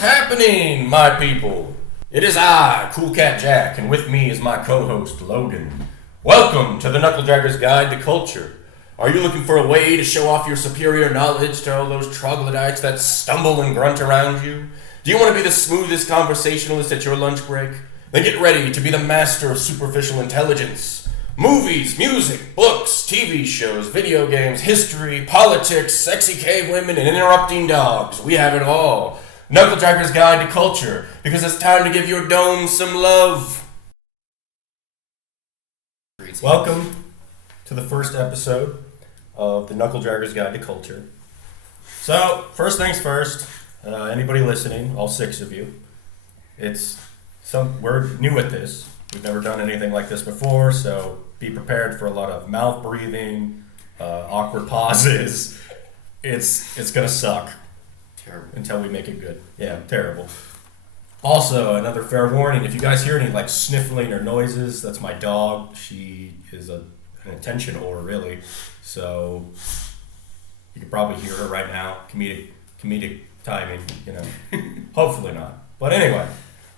happening, my people? It is I, Cool Cat Jack, and with me is my co-host, Logan. Welcome to the Knuckle Dragger's Guide to Culture. Are you looking for a way to show off your superior knowledge to all those troglodytes that stumble and grunt around you? Do you want to be the smoothest conversationalist at your lunch break? Then get ready to be the master of superficial intelligence. Movies, music, books, TV shows, video games, history, politics, sexy cave women, and interrupting dogs. We have it all. Knuckle Dragger's Guide to Culture, because it's time to give your dome some love. Welcome to the first episode of the Knuckle Dragger's Guide to Culture. So, first things first, anybody listening, all 6 of you, we're new at this. We've never done anything like this before, so be prepared for a lot of mouth breathing, awkward pauses. It's gonna suck. Terrible. Until we make it good. Yeah, terrible. Also, another fair warning, if you guys hear any sniffling or noises, that's my dog. She is an attention whore, really. So you can probably hear her right now. Comedic timing, Hopefully not. But anyway,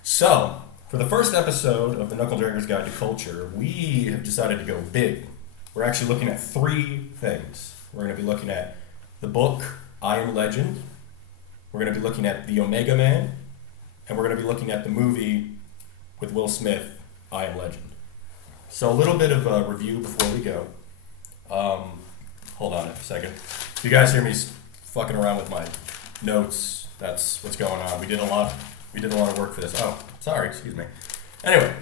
so for the first episode of the Knuckle Dragger's Guide to Culture, we have decided to go big. We're actually looking at 3 things. We're going to be looking at the book, I Am Legend. We're going to be looking at The Omega Man. And we're going to be looking at the movie with Will Smith, I Am Legend. So a little bit of a review before we go. Hold on a second. If you guys hear me fucking around with my notes, that's what's going on. We did a lot of work for this. Oh, sorry, excuse me. Anyway,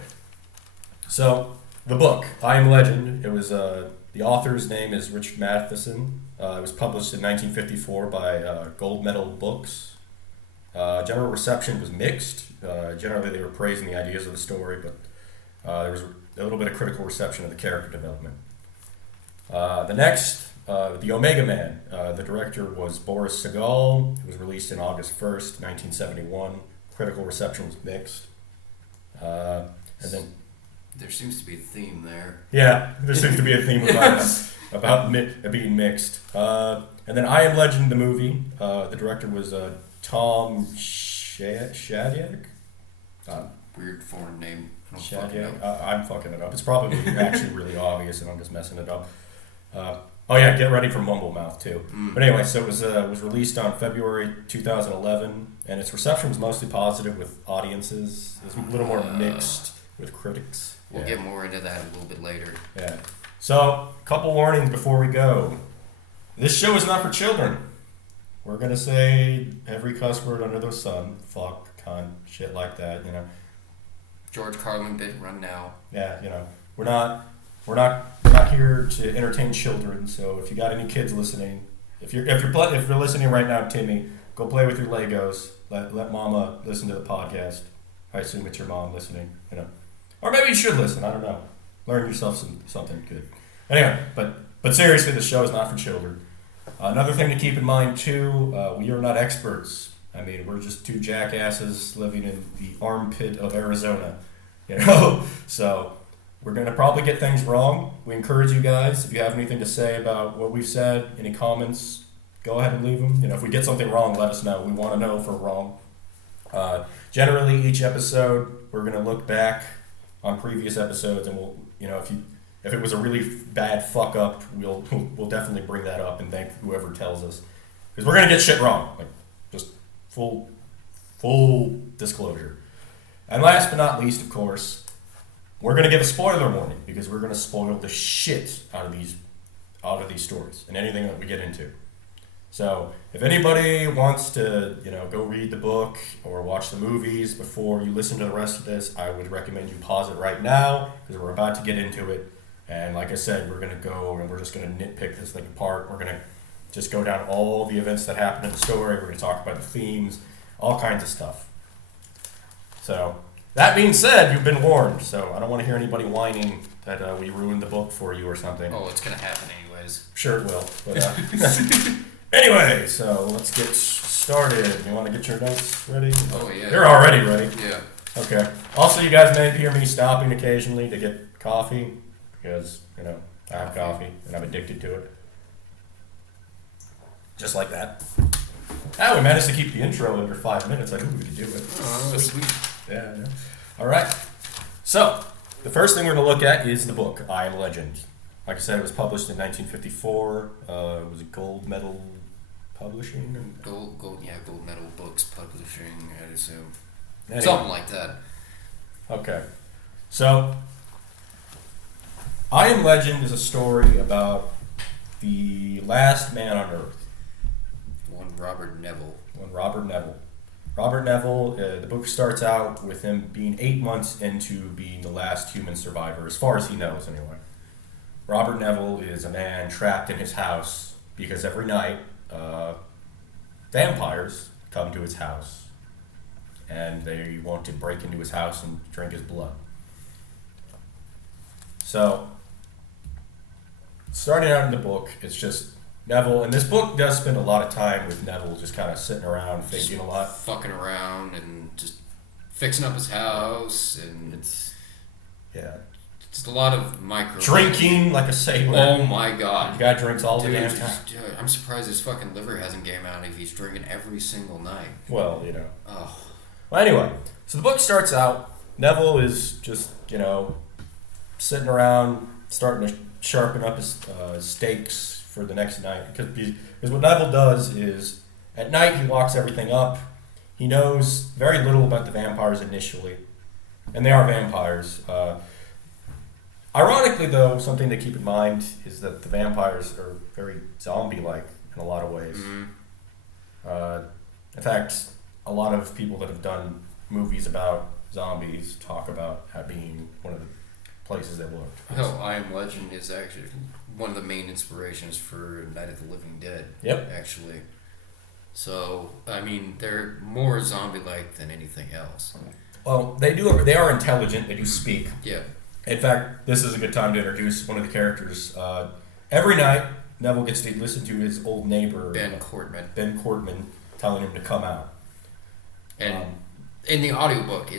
so the book, I Am Legend, it was, the author's name is Richard Matheson. It was published in 1954 by Goldmedal Books. General reception was mixed. Generally, they were praising the ideas of the story, but there was a little bit of critical reception of the character development. The next, The Omega Man. The director was Boris Sagal. It was released in August 1st, 1971. Critical reception was mixed. And then there seems to be a theme there. Yeah, there seems to be a theme about being mixed. And then I Am Legend, the movie. The director was Tom Shadyac. Weird foreign name. Shadyac. I'm fucking it up. It's probably actually really obvious, and I'm just messing it up. Oh yeah, get ready for Mumble Mouth too. But anyway, so it was released on February 2011, and its reception was mostly positive with audiences. It was a little more mixed with critics. We'll get more into that a little bit later. Yeah. So, a couple warnings before we go. This show is not for children. We're gonna say every cuss word under the sun, fuck, cunt, shit like that, George Carlin bit run now. Yeah, we're not here to entertain children. So if you got any kids listening, if you're listening right now, Timmy, go play with your Legos. Let Mama listen to the podcast. I assume it's your mom listening, or maybe you should listen. I don't know. Learn yourself something good. Anyway, but seriously, the show is not for children. Another thing to keep in mind too, we are not experts. I mean, we're just 2 jackasses living in the armpit of Arizona, So we're going to probably get things wrong. We encourage you guys, if you have anything to say about what we've said, any comments, go ahead and leave them. If we get something wrong, let us know. We want to know if we're wrong. Generally, each episode, we're going to look back on previous episodes, and we'll, if it was a really bad fuck up, we'll definitely bring that up and thank whoever tells us, because we're going to get shit wrong. Just full disclosure. And last but not least, of course, we're going to give a spoiler warning, because we're going to spoil the shit out of these stories and anything that we get into. So if anybody wants to, go read the book or watch the movies before you listen to the rest of this, I would recommend you pause it right now, because we're about to get into it. And like I said, we're going to go and we're just going to nitpick this thing apart. We're going to just go down all the events that happened in the story. We're going to talk about the themes, all kinds of stuff. So that being said, you've been warned. So I don't want to hear anybody whining that we ruined the book for you or something. Oh, it's going to happen anyways. Sure it will. But anyway, so let's get started. You want to get your notes ready? Oh, yeah. You're already ready? Yeah. Okay. Also, you guys may hear me stopping occasionally to get coffee, because, I have coffee and I'm addicted to it. Just like that. Ah, we managed to keep the intro under 5 minutes. I knew we could do it. Oh, sweet. Yeah, yeah. All right. So, the first thing we're going to look at is the book, I Am Legend. Like I said, it was published in 1954. It was Goldmedal Publishing? Goldmedal Books Publishing, I'd assume. Anyway. Something like that. Okay. So, I Am Legend is a story about the last man on Earth. One Robert Neville. Robert Neville, the book starts out with him being 8 months into being the last human survivor, as far as he knows anyway. Robert Neville is a man trapped in his house because every night vampires come to his house and they want to break into his house and drink his blood. So, starting out in the book, it's just Neville, and this book does spend a lot of time with Neville just kind of sitting around thinking a lot. Fucking around and just fixing up his house, and It's, yeah. just a lot of micro... Drinking like a sailor. Oh my god. The guy drinks all the Dude, damn time. I'm surprised his fucking liver hasn't came out if he's drinking every single night. Well, you know. Oh. Well, anyway, so the book starts out, Neville is just, sitting around, starting to sharpen up his stakes for the next night. Because what Neville does is, at night he locks everything up. He knows very little about the vampires initially. And they are vampires. Ironically, though, something to keep in mind is that the vampires are very zombie-like in a lot of ways. Mm-hmm. In fact, a lot of people that have done movies about zombies talk about that being one of the places they looked. Hell, I Am Legend is actually one of the main inspirations for Night of the Living Dead. Yep. Actually. So, I mean, they're more zombie-like than anything else. Well, they are intelligent. They do speak. Yeah. In fact, this is a good time to introduce one of the characters. Every night, Neville gets to listen to his old neighbor, Ben Cortman, telling him to come out. And in the audiobook,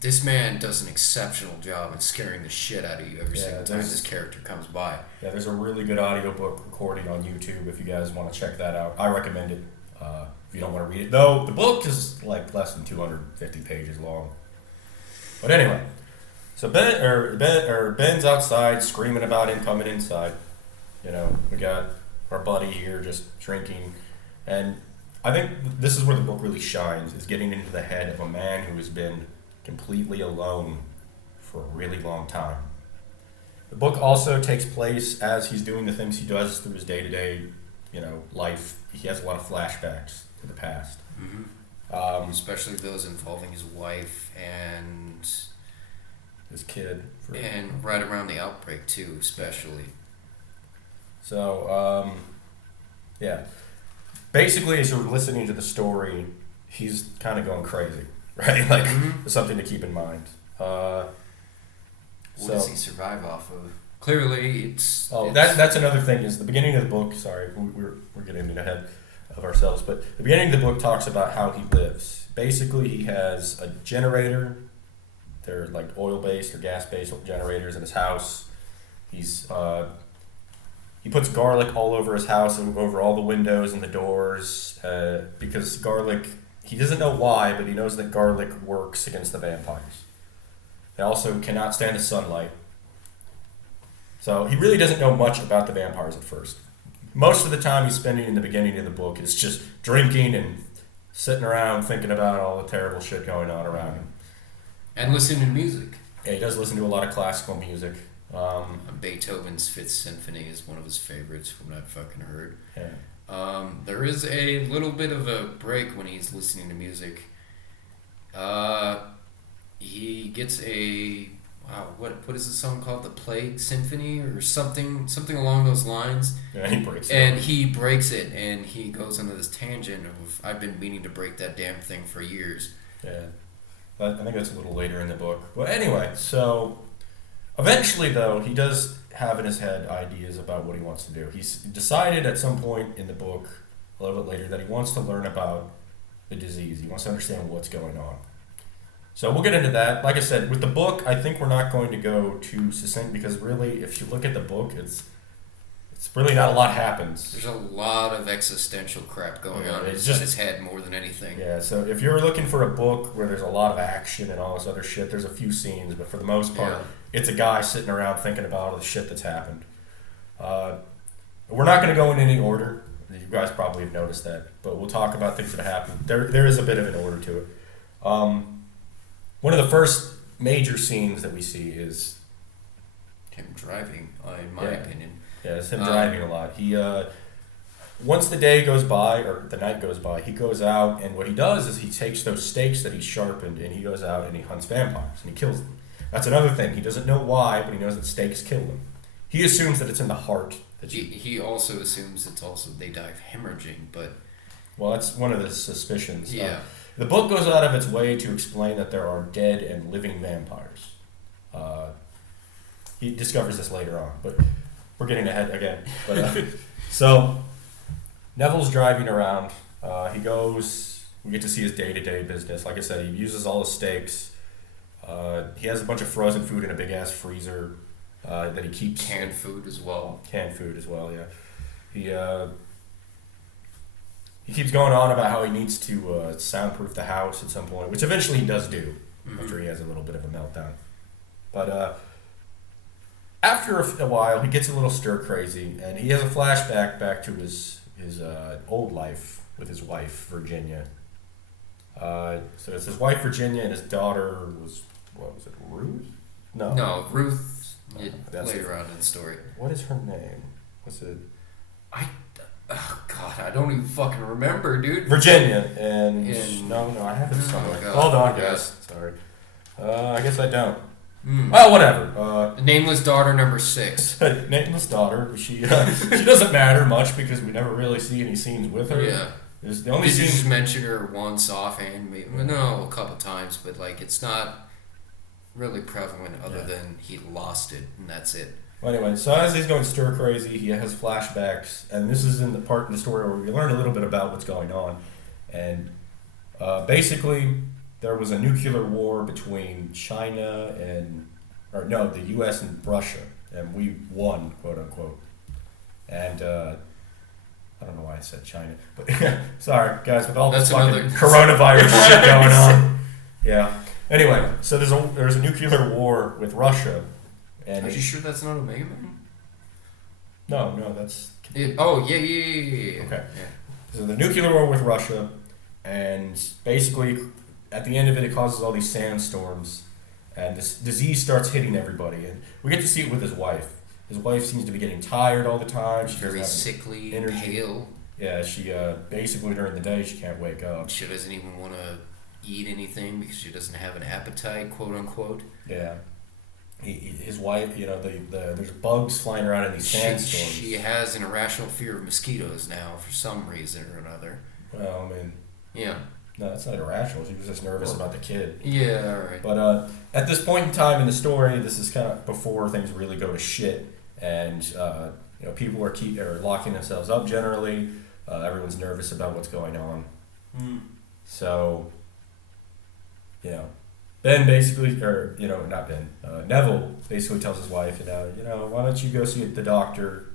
this man does an exceptional job at scaring the shit out of you every single time this character comes by. Yeah, there's a really good audiobook recording on YouTube if you guys want to check that out. I recommend it if you don't want to read it. Though, the book is like less than 250 pages long. But anyway, so Ben's outside screaming about him coming inside. We got our buddy here just drinking. And I think this is where the book really shines, is getting into the head of a man who has been completely alone for a really long time. The book also takes place as he's doing the things he does through his day-to-day, life. He has a lot of flashbacks to the past. Mm-hmm. Especially those involving his wife and his kid. And right around the outbreak, too, especially. So, yeah. Basically, as you're listening to the story, he's kind of going crazy, right? Like, there's something to keep in mind. What does he survive off of? Clearly, it's... That's another thing, is the beginning of the book, sorry, we're getting ahead of ourselves, but the beginning of the book talks about how he lives. Basically, he has a generator. They're like oil-based or gas-based generators in his house. He puts garlic all over his house and over all the windows and the doors because garlic, he doesn't know why, but he knows that garlic works against the vampires. They also cannot stand the sunlight. So he really doesn't know much about the vampires at first. Most of the time he's spending in the beginning of the book is just drinking and sitting around thinking about all the terrible shit going on around him. And listening to music. Yeah, he does listen to a lot of classical music. Beethoven's Fifth Symphony is one of his favorites from what I've fucking heard. Yeah. There is a little bit of a break when he's listening to music. He gets what is the song called? The Plague Symphony or something along those lines. Yeah, he breaks it. And he breaks it, and he goes into this tangent of, I've been meaning to break that damn thing for years. Yeah. I think that's a little later in the book. But anyway, so eventually, though, he does have in his head ideas about what he wants to do. He's decided at some point in the book, a little bit later, that he wants to learn about the disease. He wants to understand what's going on. So we'll get into that. Like I said, with the book, I think we're not going to go too succinct because really, if you look at the book, it's it's really not a lot happens. There's a lot of existential crap going on inside his head more than anything. Yeah, so if you're looking for a book where there's a lot of action and all this other shit, there's a few scenes, but for the most part, it's a guy sitting around thinking about all the shit that's happened. We're not going to go in any order. You guys probably have noticed that, but we'll talk about things that have happened. There is a bit of an order to it. One of the first major scenes that we see is him driving, in my opinion. Yeah, it's him driving a lot. He once the day goes by, or the night goes by, he goes out, and what he does is he takes those stakes that he's sharpened, and he goes out and he hunts vampires, and he kills them. That's another thing. He doesn't know why, but he knows that stakes kill them. He assumes that it's in the heart. He also assumes it's also they die of hemorrhaging, but... Well, that's one of the suspicions. Yeah. The book goes out of its way to explain that there are dead and living vampires. He discovers this later on, but we're getting ahead again. But so Neville's driving around. We get to see his day-to-day business. Like I said, he uses all the stakes. He has a bunch of frozen food in a big-ass freezer that he keeps. Canned food as well, yeah. He keeps going on about how he needs to soundproof the house at some point, which eventually he does do after he has a little bit of a meltdown. But after a while, he gets a little stir-crazy, and he has a flashback back to his old life with his wife, Virginia. So it's his wife, Virginia, and his daughter was, what was it, Ruth? No, Ruth, later on in the story. What is her name? Was it... Oh, God, I don't even fucking remember, dude. Virginia, and... No, I have it somewhere. Hold on, guys. Sorry. I guess I don't. Well, whatever. Nameless daughter number 6. Nameless daughter. She doesn't matter much because we never really see any scenes with her. Yeah. There's the only Did you just mention her once offhand? Maybe, no, a couple times, but like it's not really prevalent other than he lost it and that's it. Well, anyway, so as he's going stir crazy, he has flashbacks, and this is in the part in the story where we learn a little bit about what's going on. And basically, there was a nuclear war between China the U.S. and Russia, and we won, quote unquote. And I don't know why I said China, but sorry guys, with all this fucking coronavirus shit going on. Yeah. Anyway, so there's a nuclear war with Russia. And are you sure that's not Omega Man? No, that's... Yeah. Okay. Yeah. So the nuclear war with Russia, and basically, at the end of it, it causes all these sandstorms, and this disease starts hitting everybody. And we get to see it with his wife. His wife seems to be getting tired all the time. She's very sickly, pale. Yeah, she basically during the day she can't wake up. She doesn't even want to eat anything because she doesn't have an appetite, quote unquote. Yeah. His wife, there's bugs flying around in these sandstorms. She has an irrational fear of mosquitoes now for some reason or another. Well, I mean... Yeah. No, that's not irrational. She was just nervous about the kid. Yeah, all right. But at this point in time in the story, this is kind of before things really go to shit, and people are locking themselves up generally. Everyone's nervous about what's going on. So, Ben basically, not Ben, Neville basically tells his wife, why don't you go see the doctor,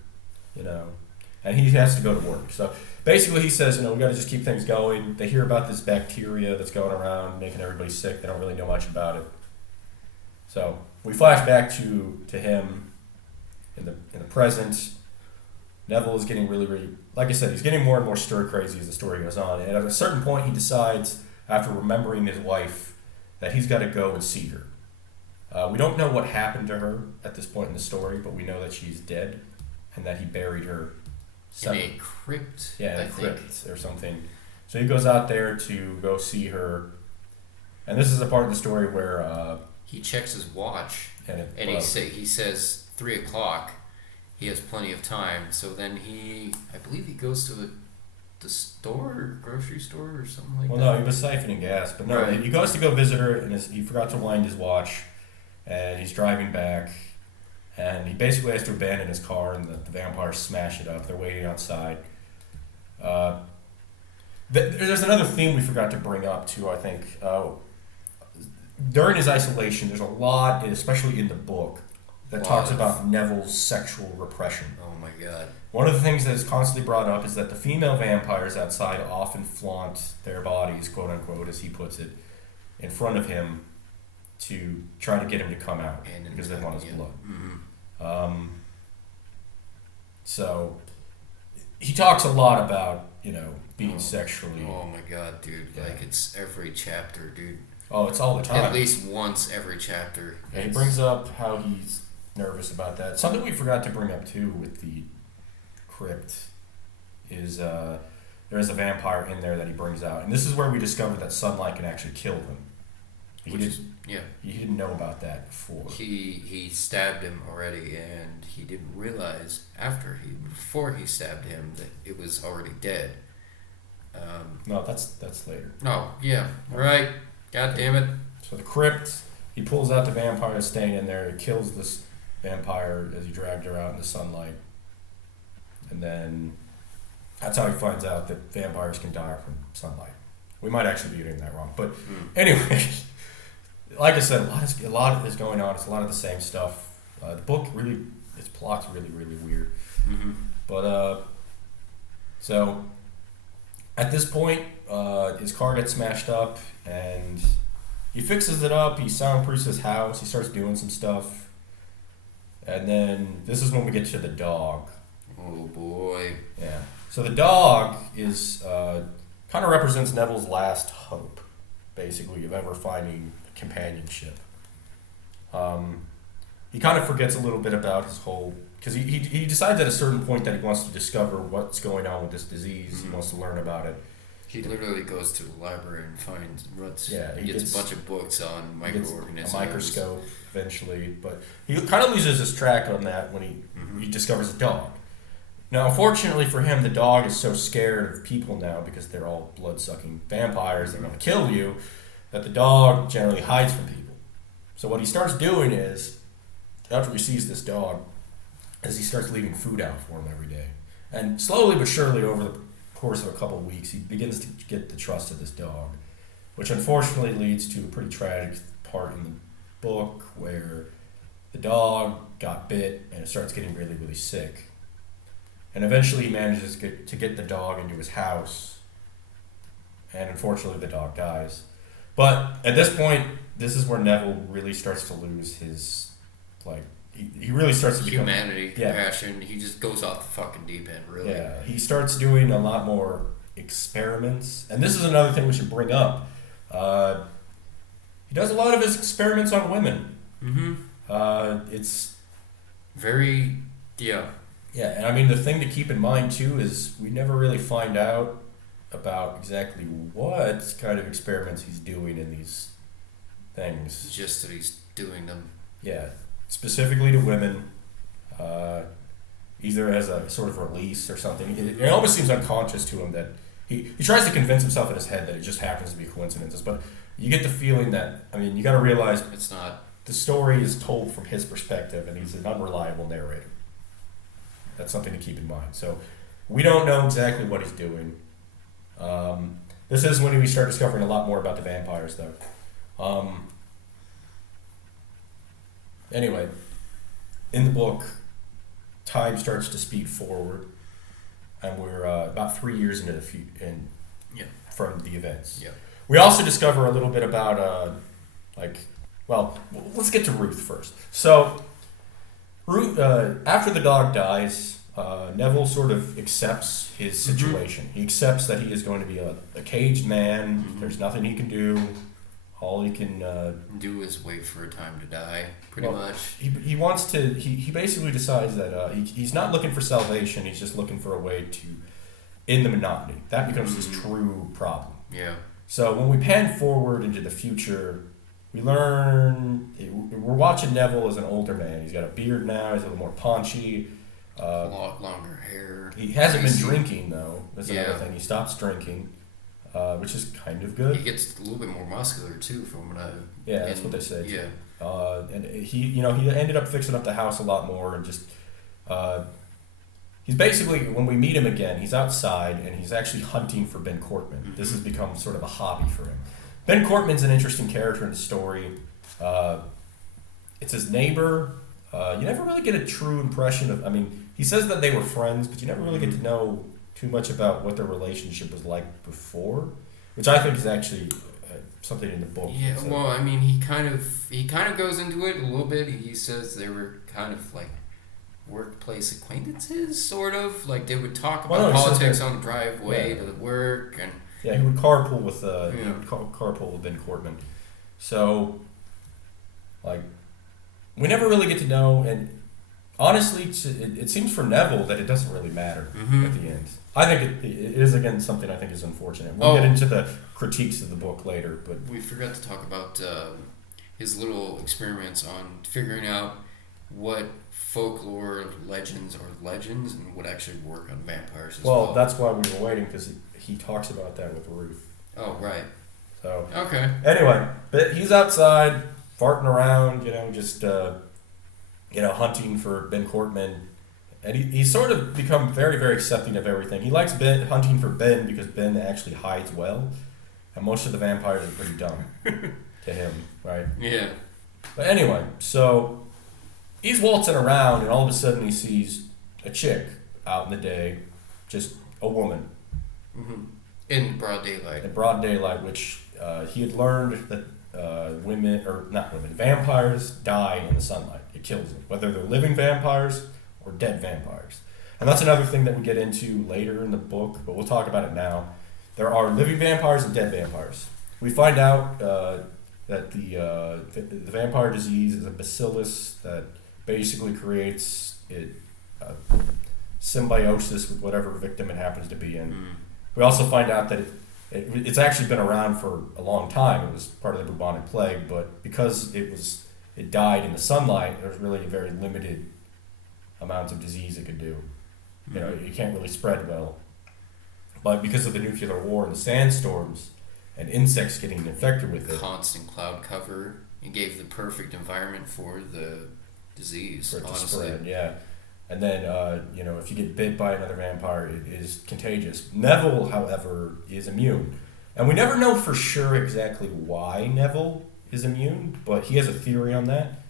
and he has to go to work. So basically he says, we got to just keep things going. They hear about this bacteria that's going around making everybody sick. They don't really know much about it. So we flash back to him in the present. Neville is getting really, really, like I said, he's getting more and more stir crazy as the story goes on. And at a certain point he decides, after remembering his wife, that he's got to go and see her. We don't know what happened to her at this point in the story, but we know that she's dead and that he buried her in a crypt. Yeah, in a crypt or something. So he goes out there to go see her, and this is a part of the story where he checks his watch and he says 3:00. He has plenty of time. So then I believe he goes to the store or grocery store or something like that. Well, no, he was siphoning gas, but no, he goes to go visit her, and he forgot to wind his watch, and he's driving back, and he basically has to abandon his car, and the vampires smash it up. They're waiting outside. There's another theme we forgot to bring up, too, I think. During his isolation, there's a lot, especially in the book, that talks about Neville's sexual repression. Oh my god. One of the things that is constantly brought up is that the female vampires outside often flaunt their bodies, quote unquote, as he puts it, in front of him to try to get him to come out because they want his blood. Mm-hmm. So he talks a lot about, being sexually. Oh my god, dude. Yeah. Like, it's every chapter, dude. Oh, it's all the time. At least once every chapter. Yeah, he brings up how he's nervous about that. Something we forgot to bring up, too, with the crypt is there is a vampire in there that he brings out. And this is where we discovered that sunlight can actually kill them. He didn't know about that before. He stabbed him already, and he didn't realize before he stabbed him that it was already dead. No, that's later. Oh, yeah, right. God damn it. So the crypt, he pulls out the vampire staying in there. He kills this vampire as he dragged her out in the sunlight. And then that's how he finds out that vampires can die from sunlight. We might actually be getting that wrong. But anyway, like I said, a lot is going on. It's a lot of the same stuff. The book its plot's really, really weird. Mm-hmm. But, so at this point, his car gets smashed up and he fixes it up. He soundproofs his house. He starts doing some stuff. And then this is when we get to the dog. Oh boy. Yeah. So the dog is kind of represents Neville's last hope, basically, of ever finding companionship. He kind of forgets a little bit about his whole, because he decides at a certain point that he wants to discover what's going on with this disease. Mm-hmm. He wants to learn about it. He literally goes to the library and finds he gets a bunch of books on microorganisms. A microscope eventually, but he kind of loses his track on that when he discovers a dog. Now, unfortunately for him, the dog is so scared of people now because they're all blood-sucking vampires. They're going to kill you, that the dog generally hides from people. So what he starts doing is, after he sees this dog, is he starts leaving food out for him every day. And slowly but surely, over the course of a couple of weeks, he begins to get the trust of this dog, which unfortunately leads to a pretty tragic part in the book where the dog got bit and it starts getting really, really sick. And eventually he manages to get the dog into his house, and unfortunately the dog dies. But at this point, this is where Neville really starts to lose his, he really starts to become... humanity, compassion. He just goes off the fucking deep end, really. Yeah, he starts doing a lot more experiments. And this is another thing we should bring up. He does a lot of his experiments on women. Mm-hmm. It's... very... yeah. Yeah, and I mean, the thing to keep in mind, too, is we never really find out about exactly what kind of experiments he's doing in these things. Just that he's doing them. Yeah, specifically to women, either as a sort of release or something. It almost seems unconscious to him that he tries to convince himself in his head that it just happens to be coincidences, but you get the feeling that, I mean, you got to realize it's not. The story is told from his perspective, and he's an unreliable narrator. That's something to keep in mind. So we don't know exactly what he's doing. This is when we start discovering a lot more about the vampires, though. Anyway, in the book, time starts to speed forward, and we're about 3 years into the from the events. Yeah. We also discover a little bit about let's get to Ruth first. So, Ruth, after the dog dies, Neville sort of accepts his situation. Mm-hmm. He accepts that he is going to be a caged man. Mm-hmm. There's nothing he can do. All he can do is wait for a time to die, pretty much. He wants to. He basically decides that he's not looking for salvation. He's just looking for a way to end the monotony. That becomes his true problem. Yeah. So when we pan forward into the future, we learn we're watching Neville as an older man. He's got a beard now. He's a little more paunchy. A lot longer hair. He hasn't been drinking though. That's another thing. He stops drinking, which is kind of good. He gets a little bit more muscular too, from what I. Yeah, that's what they say. Yeah. And he ended up fixing up the house a lot more, and just he's basically, when we meet him again, he's outside and he's actually hunting for Ben Cortman. Mm-hmm. This has become sort of a hobby for him. Ben Cortman's an interesting character in the story. It's his neighbor. you never really get a true impression of. I mean, he says that they were friends, but you never really get to know too much about what their relationship was like before, which I think is actually something in the book. Yeah, well, I mean, he kind of goes into it a little bit. He says they were kind of like workplace acquaintances, sort of. Like they would talk about politics on the driveway to work, and he would carpool with carpool with Ben Cortman. So, like, we never really get to know, and honestly, it seems for Neville that it doesn't really matter at the end. I think it is, again, something I think is unfortunate. We'll get into the critiques of the book later, but we forgot to talk about his little experiments on figuring out what folklore legends are legends and would actually work on vampires as well. Well, that's why we were waiting, because he talks about that with Ruth. Oh, right. So okay. Anyway, but he's outside farting around, just hunting for Ben Cortman, and he's sort of become very, very accepting of everything. He likes hunting for Ben because Ben actually hides well, and most of the vampires are pretty dumb to him, right? Yeah. But anyway, so he's waltzing around, and all of a sudden he sees a chick out in the day, just a woman. Mm-hmm. In broad daylight. In broad daylight, which he had learned that vampires die in the sunlight. It kills them, whether they're living vampires or dead vampires. And that's another thing that we get into later in the book, but we'll talk about it now. There are living vampires and dead vampires. We find out that the vampire disease is a bacillus that basically creates symbiosis with whatever victim it happens to be in. Mm. We also find out that it's actually been around for a long time. It was part of the bubonic plague, but because it died in the sunlight, there was really a very limited amount of disease it could do. Mm-hmm. You can't really spread well. But because of the nuclear war and the sandstorms and insects getting infected with it, constant cloud cover, it gave the perfect environment for the disease. For it to spread, yeah. And then, if you get bit by another vampire, it is contagious. Neville, however, is immune. And we never know for sure exactly why Neville is immune, but he has a theory on that.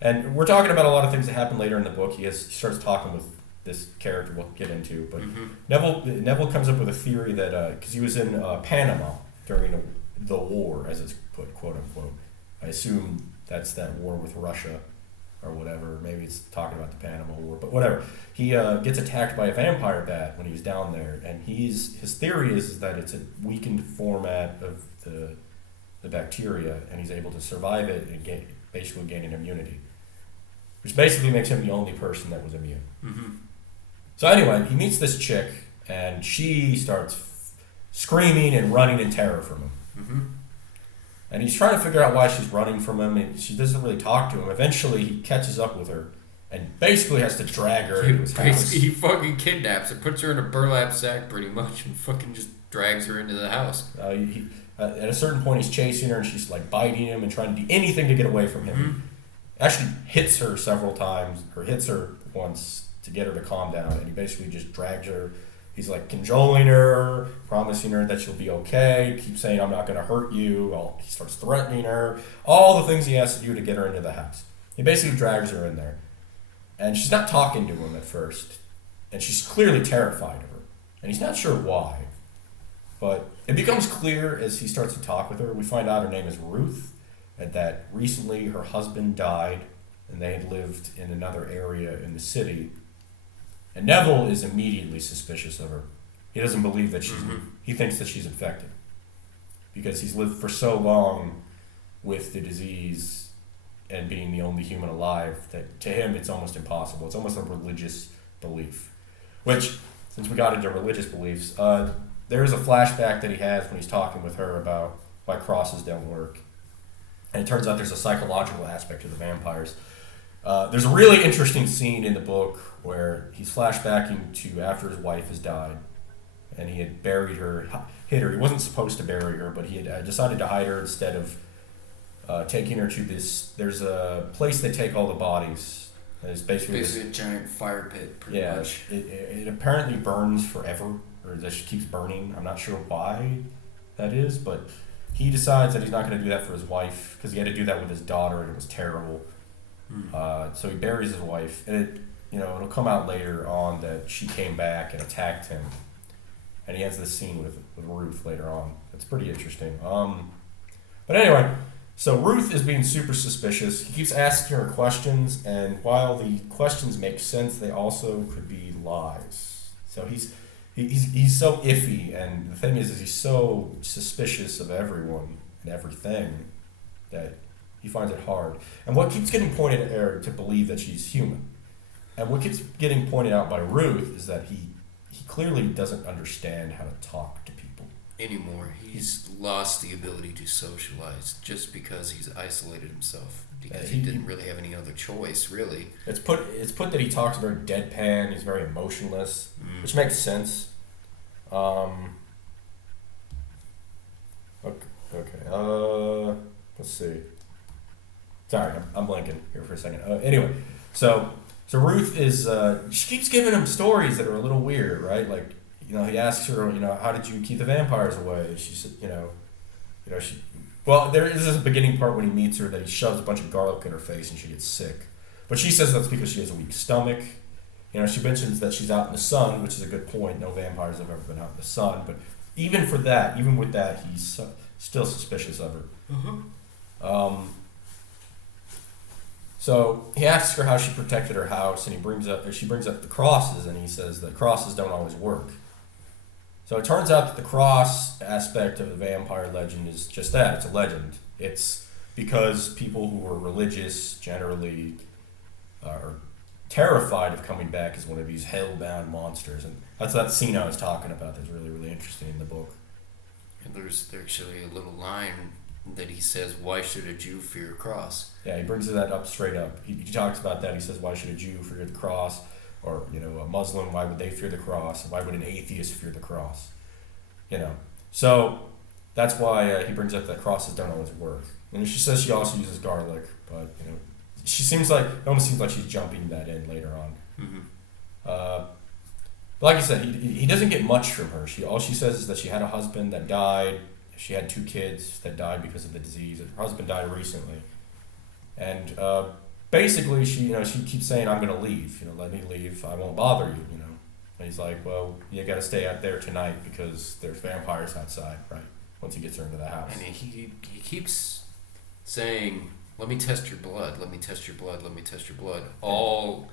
And we're talking about a lot of things that happen later in the book. He starts talking with this character we'll get into. But Neville comes up with a theory that, because he was in Panama during the war, as it's put, quote unquote. I assume that's that war with Russia or whatever. Maybe it's talking about the Panama War, but whatever. He gets attacked by a vampire bat when he's down there, and his theory is that it's a weakened format of the bacteria, and he's able to survive it and basically gain an immunity, which basically makes him the only person that was immune. Mm-hmm. So anyway, he meets this chick, and she starts screaming and running in terror from him. Mm-hmm. And he's trying to figure out why she's running from him, and she doesn't really talk to him. Eventually, he catches up with her and basically has to drag her into his house. He fucking kidnaps her, puts her in a burlap sack pretty much, and fucking just drags her into the house. At a certain point, he's chasing her, and she's like biting him and trying to do anything to get away from him. Mm-hmm. Actually hits her several times, or hits her once to get her to calm down, and he basically just drags her. He's like cajoling her, promising her that she'll be okay, keeps saying, I'm not going to hurt you. He starts threatening her. All the things he has to do to get her into the house. He basically drags her in there. And she's not talking to him at first. And she's clearly terrified of her. And he's not sure why. But it becomes clear as he starts to talk with her. We find out her name is Ruth, and that recently her husband died, and they had lived in another area in the city. And Neville is immediately suspicious of her. He doesn't believe that he thinks that she's infected. Because he's lived for so long with the disease and being the only human alive that to him it's almost impossible. It's almost a religious belief. Which, since we got into religious beliefs, there is a flashback that he has when he's talking with her about why crosses don't work. And it turns out there's a psychological aspect to the vampires. There's a really interesting scene in the book where he's flashbacking to after his wife has died, and he had buried her, hid her. He wasn't supposed to bury her, but he had decided to hide her instead of taking her to this. There's a place they take all the bodies. And it's basically a giant fire pit, pretty much. It apparently burns forever, or just keeps burning. I'm not sure why that is, but he decides that he's not going to do that for his wife because he had to do that with his daughter, and it was terrible. So he buries his wife, and it'll come out later on that she came back and attacked him, and he has this scene with Ruth later on. It's pretty interesting. But anyway, so Ruth is being super suspicious. He keeps asking her questions, and while the questions make sense, they also could be lies. So he's so iffy, and the thing is he's so suspicious of everyone and everything that he finds it hard. And what keeps getting pointed at her to believe that she's human, and what keeps getting pointed out by Ruth is that he clearly doesn't understand how to talk to people anymore. He's lost the ability to socialize just because he's isolated himself, because he didn't really have any other choice, really. It's put that he talks very deadpan. He's very emotionless, which makes sense. Okay. Let's see. Sorry, I'm blanking here for a second. Anyway, so Ruth is she keeps giving him stories that are a little weird, right? Like, he asks her, how did you keep the vampires away? She said, there is this beginning part when he meets her that he shoves a bunch of garlic in her face and she gets sick. But she says that's because she has a weak stomach. She mentions that she's out in the sun, which is a good point. No vampires have ever been out in the sun. But even with that, he's still suspicious of her. Mm-hmm. So he asks her how she protected her house, and she brings up the crosses, and he says that crosses don't always work. So it turns out that the cross aspect of the vampire legend is just that. It's a legend. It's because people who are religious generally are terrified of coming back as one of these hell-bound monsters. And that's that scene I was talking about that's really, really interesting in the book. And there's actually a little line that he says, why should a Jew fear a cross? Yeah, he brings that up straight up. He talks about that. He says, why should a Jew fear the cross? Or, a Muslim, why would they fear the cross? Why would an atheist fear the cross? So that's why he brings up that crosses don't always work. And she says she also uses garlic, but, it almost seems like she's jumping that in later on. Mm-hmm. But like I said, he doesn't get much from her. All she says is that she had a husband that died. She had 2 kids that died because of the disease. Her husband died recently. And basically, she keeps saying, I'm going to leave. Let me leave. I won't bother you, And he's like, well, you got to stay out there tonight because there's vampires outside, right? Once he gets her into the house. And he keeps saying, let me test your blood. Let me test your blood. Let me test your blood. All,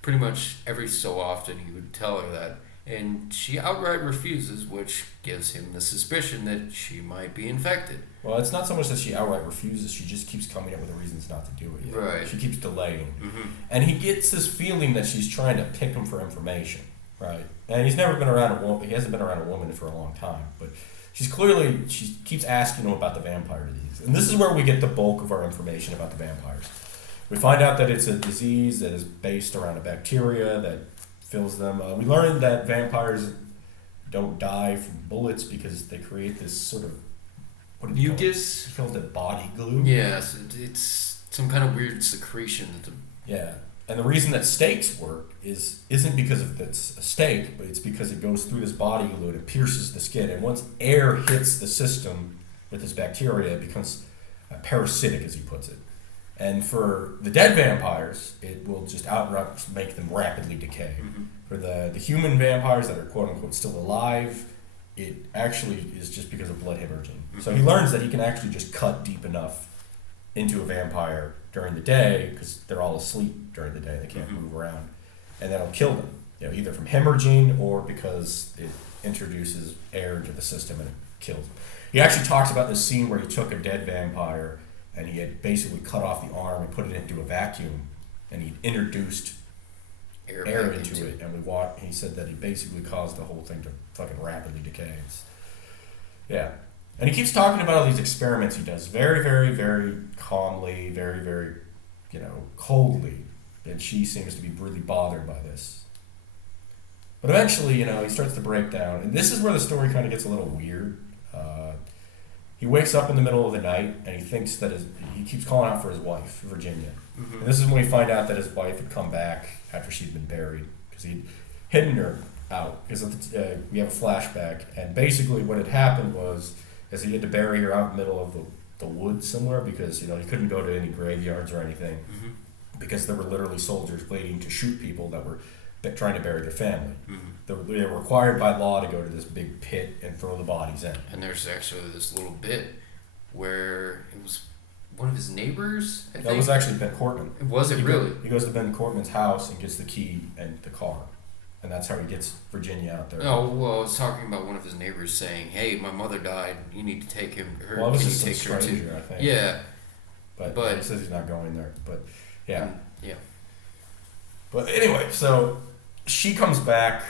pretty much every so often he would tell her that. And she outright refuses, which gives him the suspicion that she might be infected. Well, it's not so much that she outright refuses, she just keeps coming up with reasons not to do it yet. Right. She keeps delaying. Mm-hmm. And he gets this feeling that she's trying to pick him for information, right? And he's never been around a woman, he hasn't been around a woman for a long time, but she keeps asking him about the vampire disease. And this is where we get the bulk of our information about the vampires. We find out that it's a disease that is based around a bacteria that fills them. We learned that vampires don't die from bullets because they create this sort of mucus. He calls it body glue. Yes, it's some kind of weird secretion. Yeah, and the reason that steaks work isn't because it's a steak, but it's because it goes through this body glue and it pierces the skin. And once air hits the system with this bacteria, it becomes parasitic, as he puts it. And for the dead vampires, it will just outright make them rapidly decay. Mm-hmm. For the human vampires that are quote-unquote still alive, it actually is just because of blood hemorrhaging. Mm-hmm. So he learns that he can actually just cut deep enough into a vampire during the day, because they're all asleep during the day, they can't move around, and that'll kill them, either from hemorrhaging or because it introduces air into the system and it kills them. He actually talks about this scene where he took a dead vampire and he had basically cut off the arm and put it into a vacuum, and he introduced air into it, and he said that he basically caused the whole thing to fucking rapidly decay. Yeah. And he keeps talking about all these experiments he does very, very, very calmly, very, very, coldly, and she seems to be really bothered by this. But eventually, he starts to break down, and this is where the story kind of gets a little weird. He wakes up in the middle of the night, and he thinks that he keeps calling out for his wife, Virginia. Mm-hmm. And this is when we find out that his wife had come back after she'd been buried, because he'd hidden her out. Because we have a flashback, and basically what had happened was, he had to bury her out in the middle of the woods somewhere because, he couldn't go to any graveyards or anything Mm-hmm. because there were literally soldiers waiting to shoot people that were trying to bury their family. Mm-hmm. They were required by law to go to this big pit and throw the bodies in. And there's actually this little bit where it was one of his neighbors, I think. That was actually Ben Cortman. Was it really? He goes to Ben Cortman's house and gets the key and the car. And that's how he gets Virginia out there. No, well, I was talking about one of his neighbors saying, "Hey, my mother died. You need to take her. Well, it was Can just you some take her stranger, too?" I think. Yeah. But he says he's not going there. But, yeah. Yeah. But anyway, so she comes back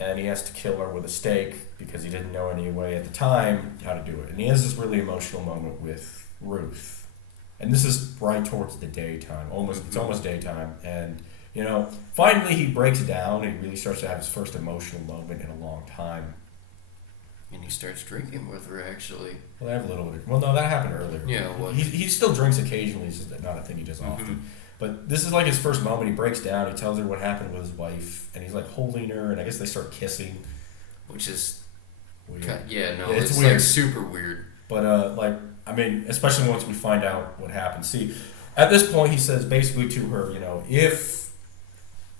and he has to kill her with a stake because he didn't know any way at the time how to do it. And he has this really emotional moment with Ruth. And this is right towards the daytime. It's almost daytime. And, finally he breaks down. He really starts to have his first emotional moment in a long time. And he starts drinking with her, actually. Well, they have a little bit. Well, no, that happened earlier. Yeah, well, he still drinks occasionally. It's just not a thing he does often. But this is like his first moment. He breaks down. He tells her what happened with his wife, and he's like holding her, and I guess they start kissing. Which is weird. It's weird. like super weird. But especially once we find out what happened. See, at this point, he says basically to her, if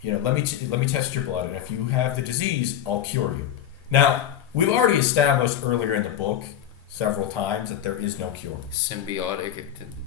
let me test your blood, and if you have the disease, I'll cure you. Now, we've already established earlier in the book several times that there is no cure. Symbiotic.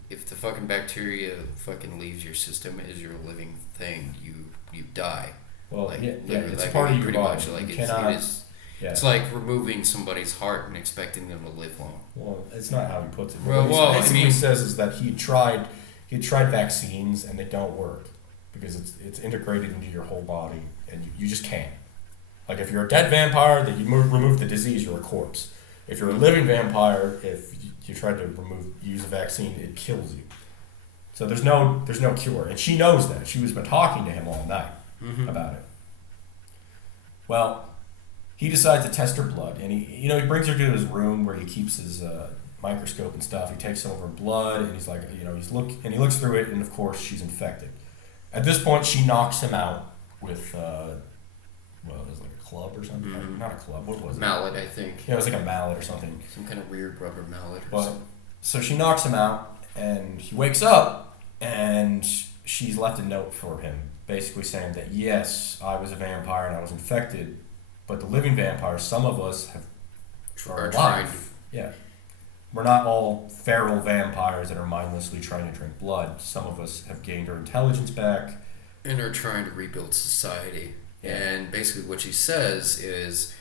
If the fucking bacteria fucking leaves your system as you're a living thing, you die. Well, like, it's like, part of your pretty body. much like you it cannot, is. Yeah. It's like removing somebody's heart and expecting them to live long. Well, it's not how he puts it. Well, what he basically says is that he tried vaccines and they don't work because it's integrated into your whole body and you just can't. Like if you're a dead vampire, that you remove the disease, you're a corpse. If you're a living vampire, if you try to use a vaccine, it kills you. So there's no cure, and she knows that. She was been talking to him all night about it. Well, he decides to test her blood, and he brings her to his room where he keeps his microscope and stuff. He takes some of her blood, and he's like, he looks through it, and of course she's infected. At this point, she knocks him out with, it was like a club or something. Not a club. What was it? Mallet, I think. Yeah, it was like a mallet or something. Some kind of weird rubber mallet or something. So she knocks him out, and he wakes up, and she's left a note for him, basically saying that, yes, I was a vampire and I was infected, but the living vampires, some of us are alive. Yeah. We're not all feral vampires that are mindlessly trying to drink blood. Some of us have gained our intelligence back. And are trying to rebuild society. Yeah. And basically what she says is,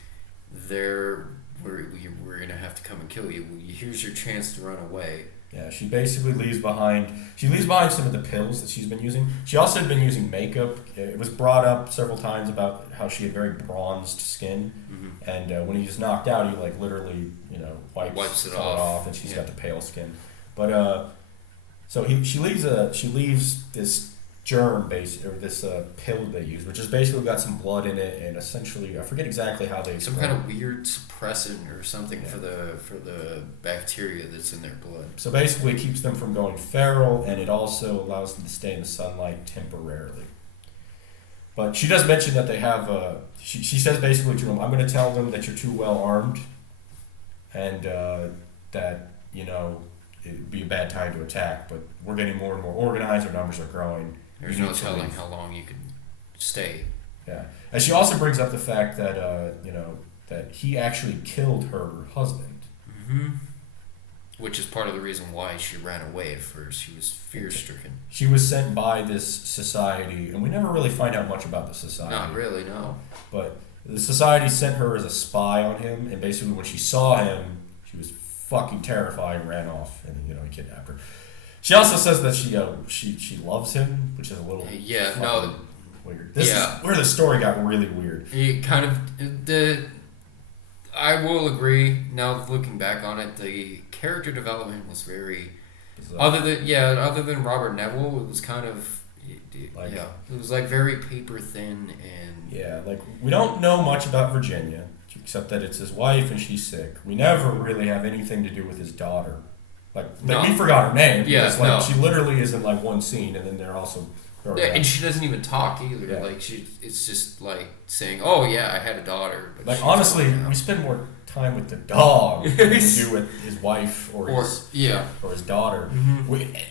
we're going to have to come and kill you. Here's your chance to run away. Yeah, she basically leaves behind some of the pills that she's been using. She also had been using makeup. It was brought up several times about how she had very bronzed skin. And when he was knocked out, he literally, wipes it off, and she's got the pale skin. But so she leaves this germ base or this pill they use, which is basically got some blood in it, and essentially I forget exactly how they some kind of weird suppressant or something for the bacteria that's in their blood. So basically, it keeps them from going feral, and it also allows them to stay in the sunlight temporarily. But she does mention that they have. She says basically to them, "I'm going to tell them that you're too well armed, and that it'd be a bad time to attack. But we're getting more and more organized. Our numbers are growing. There's no telling how long you can stay." Yeah, and she also brings up the fact that that he actually killed her husband. Which is part of the reason why she ran away at first. She was fear-stricken. She was sent by this society, and we never really find out much about the society. Not really, no. But the society sent her as a spy on him, and basically when she saw him, she was fucking terrified and ran off, and he kidnapped her. She also says that she loves him, which is a little weird. This is where the story got really weird. It kind of I will agree. Now looking back on it, the character development was very other than Robert Neville, it was kind of it was very paper thin and we don't know much about Virginia except that it's his wife and she's sick. We never really have anything to do with his daughter. We forgot her name. Because, she literally is in one scene, and then they're also. And she doesn't even talk either. Yeah. It's just saying, "Oh yeah, I had a daughter." But honestly, we spend more time with the dog than you do with his wife or his daughter.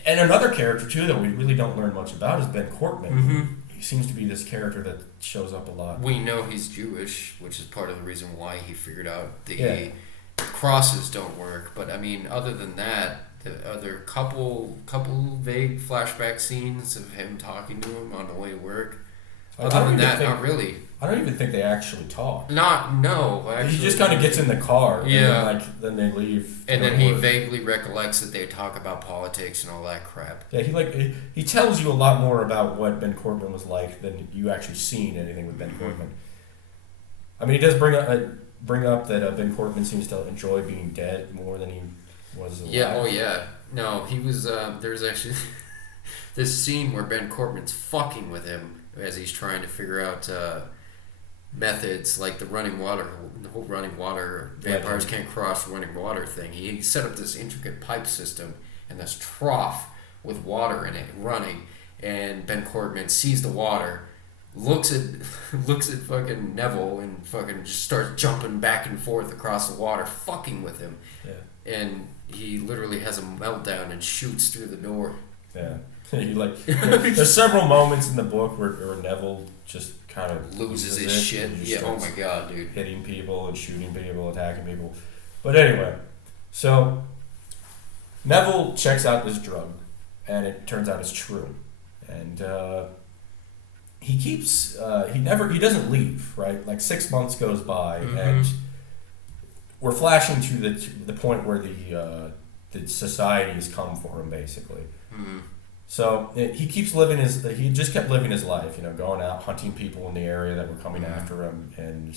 And another character too that we really don't learn much about is Ben Cortman. He seems to be this character that shows up a lot. We know he's Jewish, which is part of the reason why he figured out the crosses don't work. But I mean, other than that, the other couple vague flashback scenes of him talking to him on the way to work. Other than that, not really. I don't even think they actually talk. Actually, he just kind of gets in the car. And then they leave. And then he vaguely recollects that they talk about politics and all that crap. Yeah, he tells you a lot more about what Ben Cortman was like than you actually seen anything with Ben Cortman. I mean, he does bring up that Ben Cortman seems to enjoy being dead more than he was alive. Yeah. Oh yeah. No, he was. There's actually this scene where Ben Cortman's fucking with him as he's trying to figure out methods like the whole running water, vampires can't cross running water thing. He set up this intricate pipe system and this trough with water in it running, and Ben Cortman sees the water, looks at fucking Neville and fucking just starts jumping back and forth across the water, fucking with him. Yeah. And he literally has a meltdown and shoots through the door. Yeah. There's several moments in the book where Neville just kind of loses his shit. Yeah, oh my god, dude. Hitting people and shooting people, attacking people. But anyway, so Neville checks out this drug, and it turns out it's true. And he doesn't leave, right? Like 6 months goes by, and we're flashing to the point where the society has come for him, basically. So he keeps he just kept living his life, going out hunting people in the area that were coming after him, and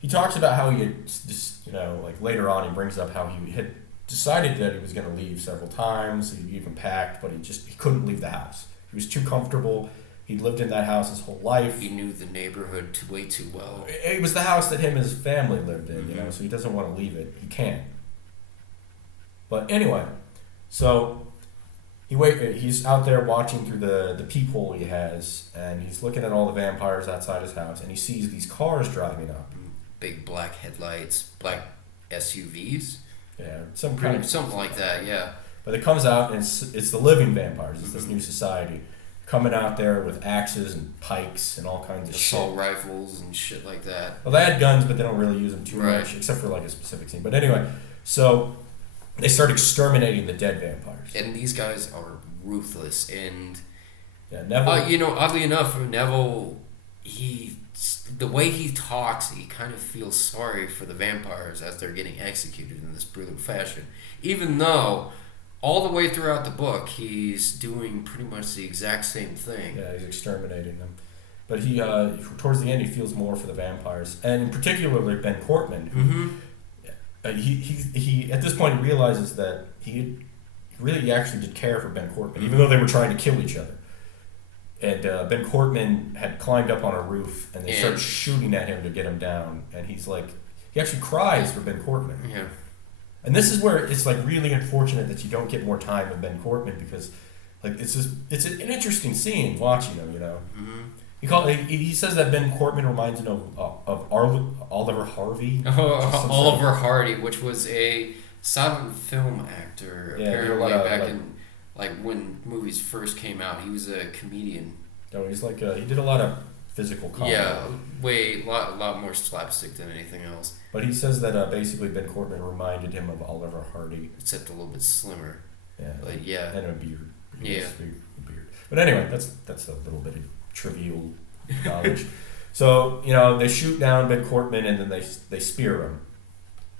he talks about how he had just, like later on he brings up how he had decided that he was going to leave several times. He even packed, but he couldn't leave the house. He was too comfortable. He'd lived in that house his whole life. He knew the neighborhood way too well. It was the house that him and his family lived in, so he doesn't want to leave it. He can't. But anyway. So he's out there watching through the peephole he has, and he's looking at all the vampires outside his house, and he sees these cars driving up. Big black headlights, black SUVs. Yeah, something like that. Yeah. But it comes out, and it's the living vampires. It's this new society coming out there with axes and pikes and all kinds of assault rifles and shit like that. Well, they had guns, but they don't really use them too much, except for like a specific scene. But anyway, so they start exterminating the dead vampires. And these guys are ruthless. And Neville. Oddly enough, Neville, the way he talks, he kind of feels sorry for the vampires as they're getting executed in this brutal fashion. Even though all the way throughout the book, he's doing pretty much the exact same thing. Yeah, he's exterminating them. But he, towards the end, he feels more for the vampires, and in particular Ben Cortman, who. He at this point realizes that he really actually did care for Ben Cortman, even though they were trying to kill each other. And Ben Cortman had climbed up on a roof, and they start shooting at him to get him down. And he actually cries for Ben Cortman. Yeah. And this is where it's like really unfortunate that you don't get more time with Ben Cortman, because like it's an interesting scene watching him. He says that Ben Cortman reminds him of Oliver Harvey. Oliver Hardy, which was a silent film actor. Apparently, back in when movies first came out, he was a comedian. No, he's he did a lot of physical comedy. Yeah, a lot more slapstick than anything else. But he says that basically Ben Cortman reminded him of Oliver Hardy, except a little bit slimmer. Yeah, and a beard. Yeah, a beard. But anyway, that's a little bit of trivial knowledge. So they shoot down Ben Cortman, and then they spear him,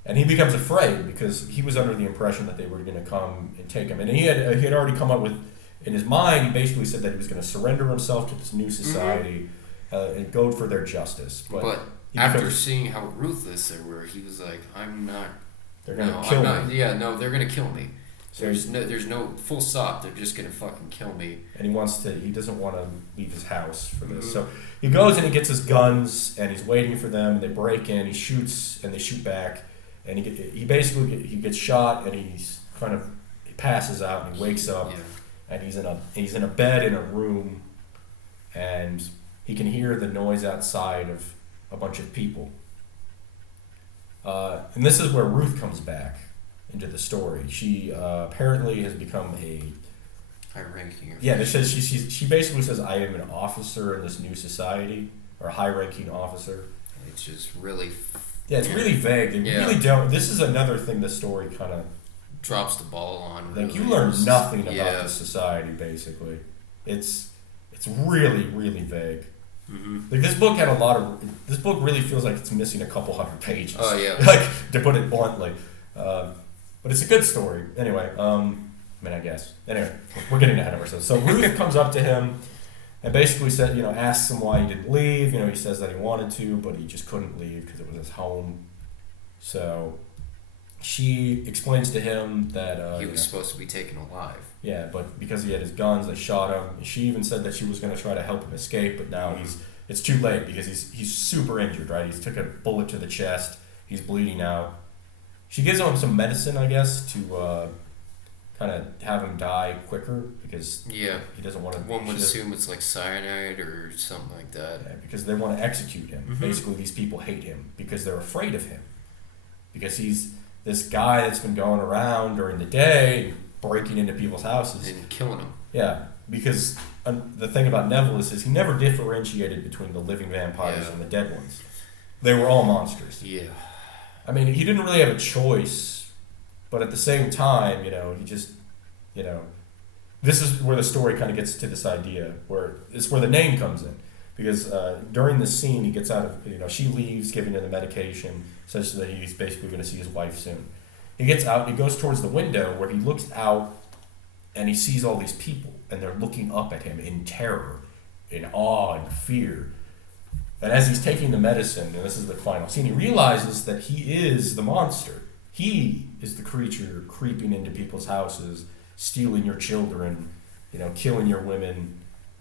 and he becomes afraid because he was under the impression that they were going to come and take him, and he had already come up with, in his mind, he basically said that he was going to surrender himself to this new society and go for their justice. But after seeing how ruthless they were, he was like, "I'm not. They're going to kill me. Yeah, no, they're going to kill me." There's no full stop. They're just gonna fucking kill me. And he doesn't want to leave his house for this. So he goes and he gets his guns, and he's waiting for them. And they break in. He shoots, and they shoot back. And he gets shot, and he passes out, and he wakes up, and he's in a bed in a room, and he can hear the noise outside of a bunch of people. And this is where Ruth comes back into the story. She apparently has become a high-ranking. Yeah, it says she basically says, I am an officer in this new society, or a high-ranking officer. It's just really... Yeah, it's really vague. They really don't... This is another thing the story kind of... drops the ball on. Like, you learn nothing about the society, basically. It's really, really vague. Mm-hmm. Like, this book had a lot of... This book really feels like it's missing a couple hundred pages. Oh, yeah. Like, to put it bluntly. But it's a good story. Anyway, I guess. Anyway, we're getting ahead of ourselves. So Ruth comes up to him and basically said, asks him why he didn't leave. He says that he wanted to, but he just couldn't leave because it was his home. So she explains to him that... he was supposed to be taken alive. Yeah, but because he had his guns, they shot him. She even said that she was going to try to help him escape, but now it's too late because he's super injured, right? He took a bullet to the chest. He's bleeding out. She gives him some medicine, I guess, to... kind of have him die quicker because he doesn't want to... One would assume it's like cyanide or something like that. Yeah, because they want to execute him. Mm-hmm. Basically, these people hate him because they're afraid of him. Because he's this guy that's been going around during the day, breaking into people's houses. And killing them. Yeah, because the thing about Neville is he never differentiated between the living vampires and the dead ones. They were all monsters. Yeah. I mean, he didn't really have a choice... But at the same time, he just, this is where the story kind of gets to this idea where it's where the name comes in. Because during this scene, he gets out of, she leaves, giving him the medication, such that he's basically going to see his wife soon. He gets out, he goes towards the window where he looks out and he sees all these people and they're looking up at him in terror, in awe and fear. And as he's taking the medicine, and this is the final scene, he realizes that he is the monster. He is the creature creeping into people's houses, stealing your children, killing your women.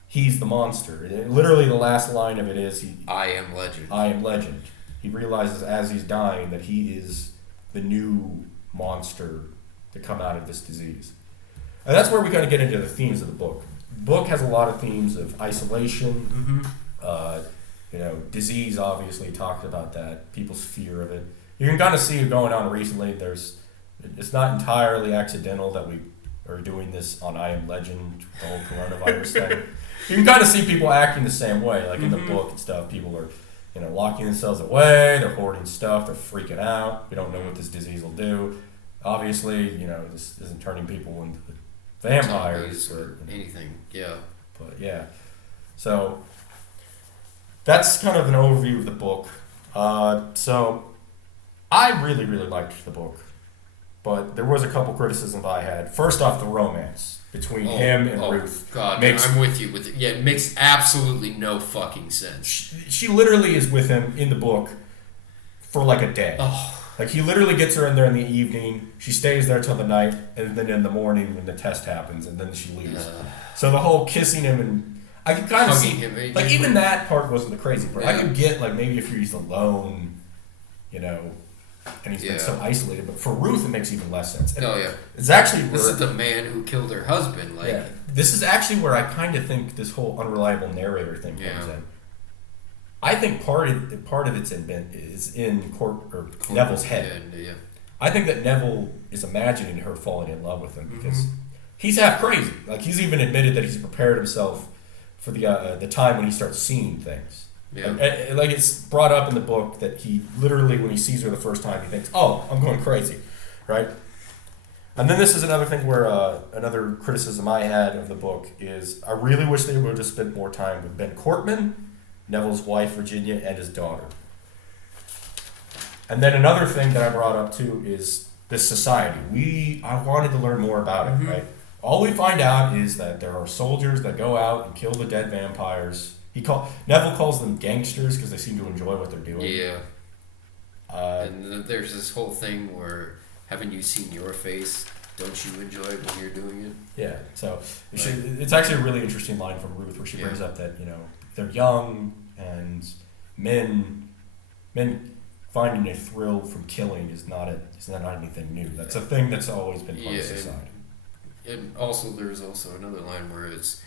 He's the monster. And literally, the last line of it is, I am legend. I am legend. He realizes as he's dying that he is the new monster to come out of this disease. And that's where we kind of get into the themes of the book. The book has a lot of themes of isolation, disease, obviously, talks about that, people's fear of it. You can kind of see it going on recently. It's not entirely accidental that we are doing this on I Am Legend, the whole coronavirus thing. You can kind of see people acting the same way, like in the book and stuff. People are, locking themselves away. They're hoarding stuff. They're freaking out. We don't know what this disease will do. Obviously, this isn't turning people into vampires or anything. Yeah. But yeah, so that's kind of an overview of the book. So. I really, really liked the book, but there was a couple criticisms I had. First off, the romance between him and Ruth. God, I'm with you. Yeah, it makes absolutely no fucking sense. She literally is with him in the book for like a day. Oh. Like, he literally gets her in there in the evening, she stays there till the night, and then in the morning when the test happens, and then she leaves. So the whole kissing him and... I could kind of see... him. Like, even that part wasn't the crazy part. Yeah. I could get, like, maybe if he's alone, and he's been so isolated, but for Ruth it makes even less sense. And it's actually this is the man who killed her husband. Like, this is actually where I kind of think this whole unreliable narrator thing comes in. I think part of it's is in Neville's head. I think that Neville is imagining her falling in love with him because he's half crazy. Like, he's even admitted that he's prepared himself for the time when he starts seeing things. Yeah. Like it's brought up in the book that he literally, when he sees her the first time, he thinks, "Oh, I'm going crazy," right? And then this is another thing where another criticism I had of the book is I really wish they would have spent more time with Ben Cortman, Neville's wife Virginia, and his daughter. And then another thing that I brought up too is this society. I wanted to learn more about it, right? All we find out is that there are soldiers that go out and kill the dead vampires. Neville calls them gangsters because they seem to enjoy what they're doing. Yeah. And there's this whole thing where, haven't you seen your face? Don't you enjoy it when you're doing it? Yeah. So it's actually a really interesting line from Ruth where she brings up that they're young and men finding a thrill from killing is not anything new. That's a thing that's always been part of society. And also, there's also another line where it's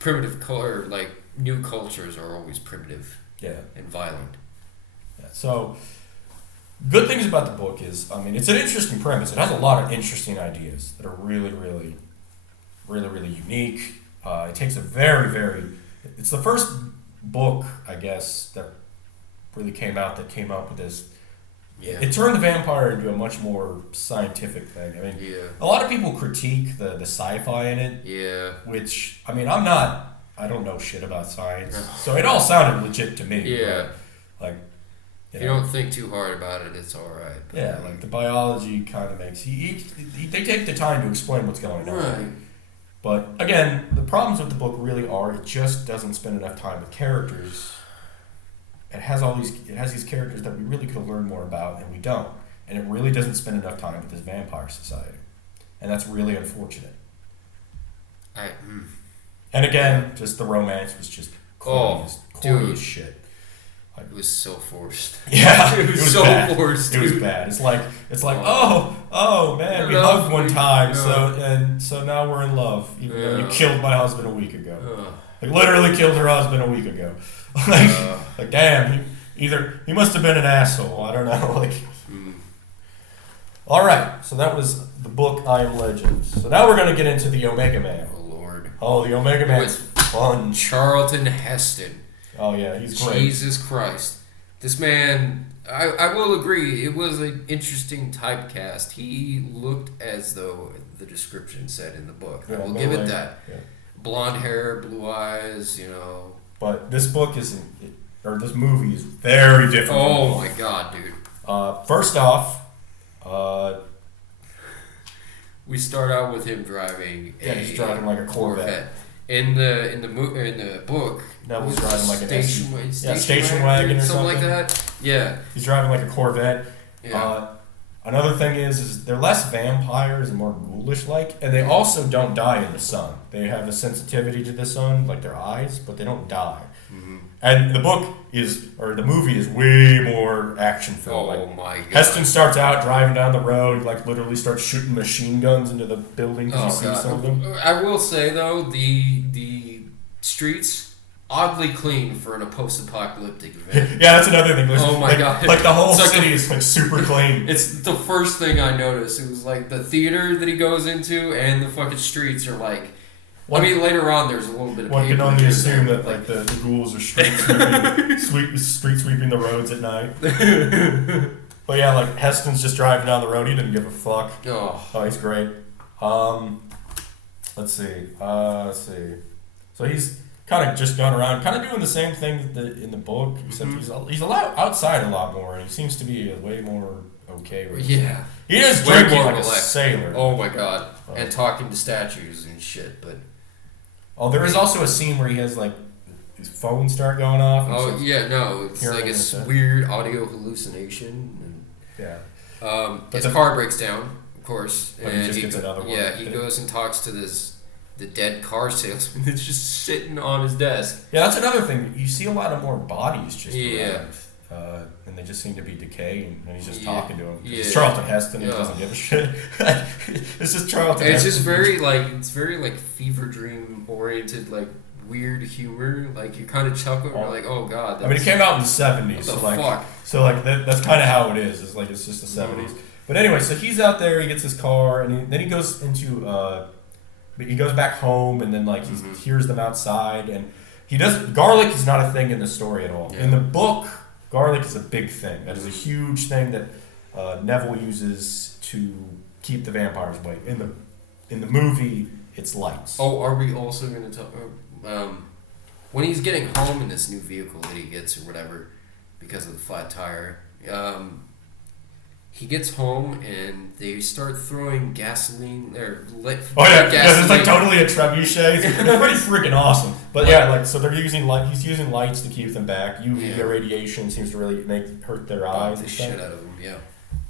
primitive color, like new cultures are always primitive and violent. Yeah. So good things about the book is, I mean, it's an interesting premise. It has a lot of interesting ideas that are really, really, really, really unique. It takes a very, very... It's the first book, I guess, that really came up with this. Yeah. It turned the vampire into a much more scientific thing. I mean, a lot of people critique the sci-fi in it. Yeah. Which, I mean, I don't know shit about science. So it all sounded legit to me. Yeah. But, like, if you don't think too hard about it, it's alright. Yeah, like the biology kind of makes... they take the time to explain what's going on. Right. But, again, the problems with the book really are it just doesn't spend enough time with characters. It has these characters that we really could learn more about, and we don't. And it really doesn't spend enough time with this vampire society. And that's really unfortunate. And again, just the romance was just corny as shit. It was so forced. Yeah, it was so bad. forced. It was bad. It's like oh man, we hugged one time, so now we're in love. Even though you killed my husband a week ago. Like literally killed her husband a week ago. like damn, he must have been an asshole. I don't know. Like, all right. So that was the book I Am Legend. So now we're gonna get into the Omega Man. Oh Lord. Oh, the Omega Man's fun. Charlton Heston. Oh yeah, he's great. Jesus Christ. This man, I will agree, it was an interesting typecast. He looked as though the description said in the book. I will give it that. Yeah. Blonde hair, blue eyes, you know. But this book this movie is very different. Oh my God, dude. First off, we start out with him driving. He's driving like a Corvette. In the book, Neville's driving like an station wagon or something like that. Yeah, he's driving like a Corvette. Yeah. Another thing is they're less vampires and more ghoulish like, and they also don't die in the sun. They have a sensitivity to the sun, like their eyes, but they don't die. Mm-hmm. And the movie is way more action filled. Oh my God! Heston starts out driving down the road, like literally starts shooting machine guns into the building because he sees something. I will say though, the streets oddly clean for a post-apocalyptic event. Yeah, that's another thing. Oh my God! Like the whole city is like super clean. It's the first thing I noticed. It was like the theater that he goes into and the fucking streets are like. Later on, there's a little bit of. One can only assume that like the ghouls are street sweeping the roads at night. But yeah, like Heston's just driving down the road. He didn't give a fuck. Oh, he's great. Let's see. So he's kind of just gone around, kind of doing the same thing in the book, except he's outside a lot more, and he seems to be way more okay with it. Yeah. He is drinking like a sailor. Oh my God. And talking to statues and shit, but. Oh, there is also a scene where he has like his phone start going off. It's like a weird audio hallucination. And, yeah. His car breaks down, of course, and he just gets another one. Yeah, he goes and talks to the dead car salesman that's just sitting on his desk. Yeah, that's another thing. You see a lot of more bodies just around. And they just seem to be decaying, and he's just talking to him. Yeah. It's Charlton Heston. He doesn't give a shit. It's just Charlton. It's just very like fever dream oriented, like weird humor. Like you kind of chuckle, and you're like, oh God. I mean, it came out in the 70s. What the fuck? So that's kind of how it is. It's just the 70s. But anyway, so he's out there. He gets his car, and then he goes into. He goes back home, and then like he hears them outside, and he does. Garlic is not a thing in the story at all. Yeah. In the book. Garlic is a big thing. That is a huge thing that Neville uses to keep the vampires away. In the movie, it's lights. Oh, are we also going to talk... when he's getting home in this new vehicle that he gets or whatever, because of the flat tire, he gets home and they start throwing gasoline or lit. Oh yeah, it's like totally a trebuchet. It's pretty freaking awesome. But so they're using He's using lights to keep them back. UV irradiation seems to really hurt their eyes. The shit out of them. Yeah.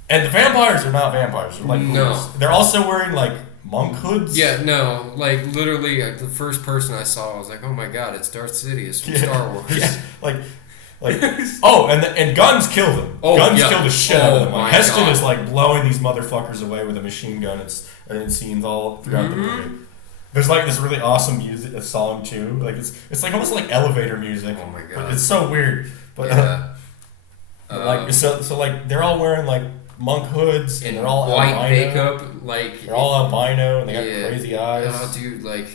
And the vampires are not vampires. They're like They're also wearing like monk hoods. Yeah, no, like literally, the first person I saw, I was like, oh my God, it's Darth Sidious from Star Wars. Yeah, and guns kill them. Guns kill the shit out of them. Like, Heston is like blowing these motherfuckers away with a machine gun. And scenes all throughout the movie. There's like this really awesome music, a song too. Like it's like almost like elevator music. Oh my God, but it's so weird. But Like they're all wearing like monk hoods and they're all white albino. makeup, like they're all albino and they got crazy eyes. Oh, dude, like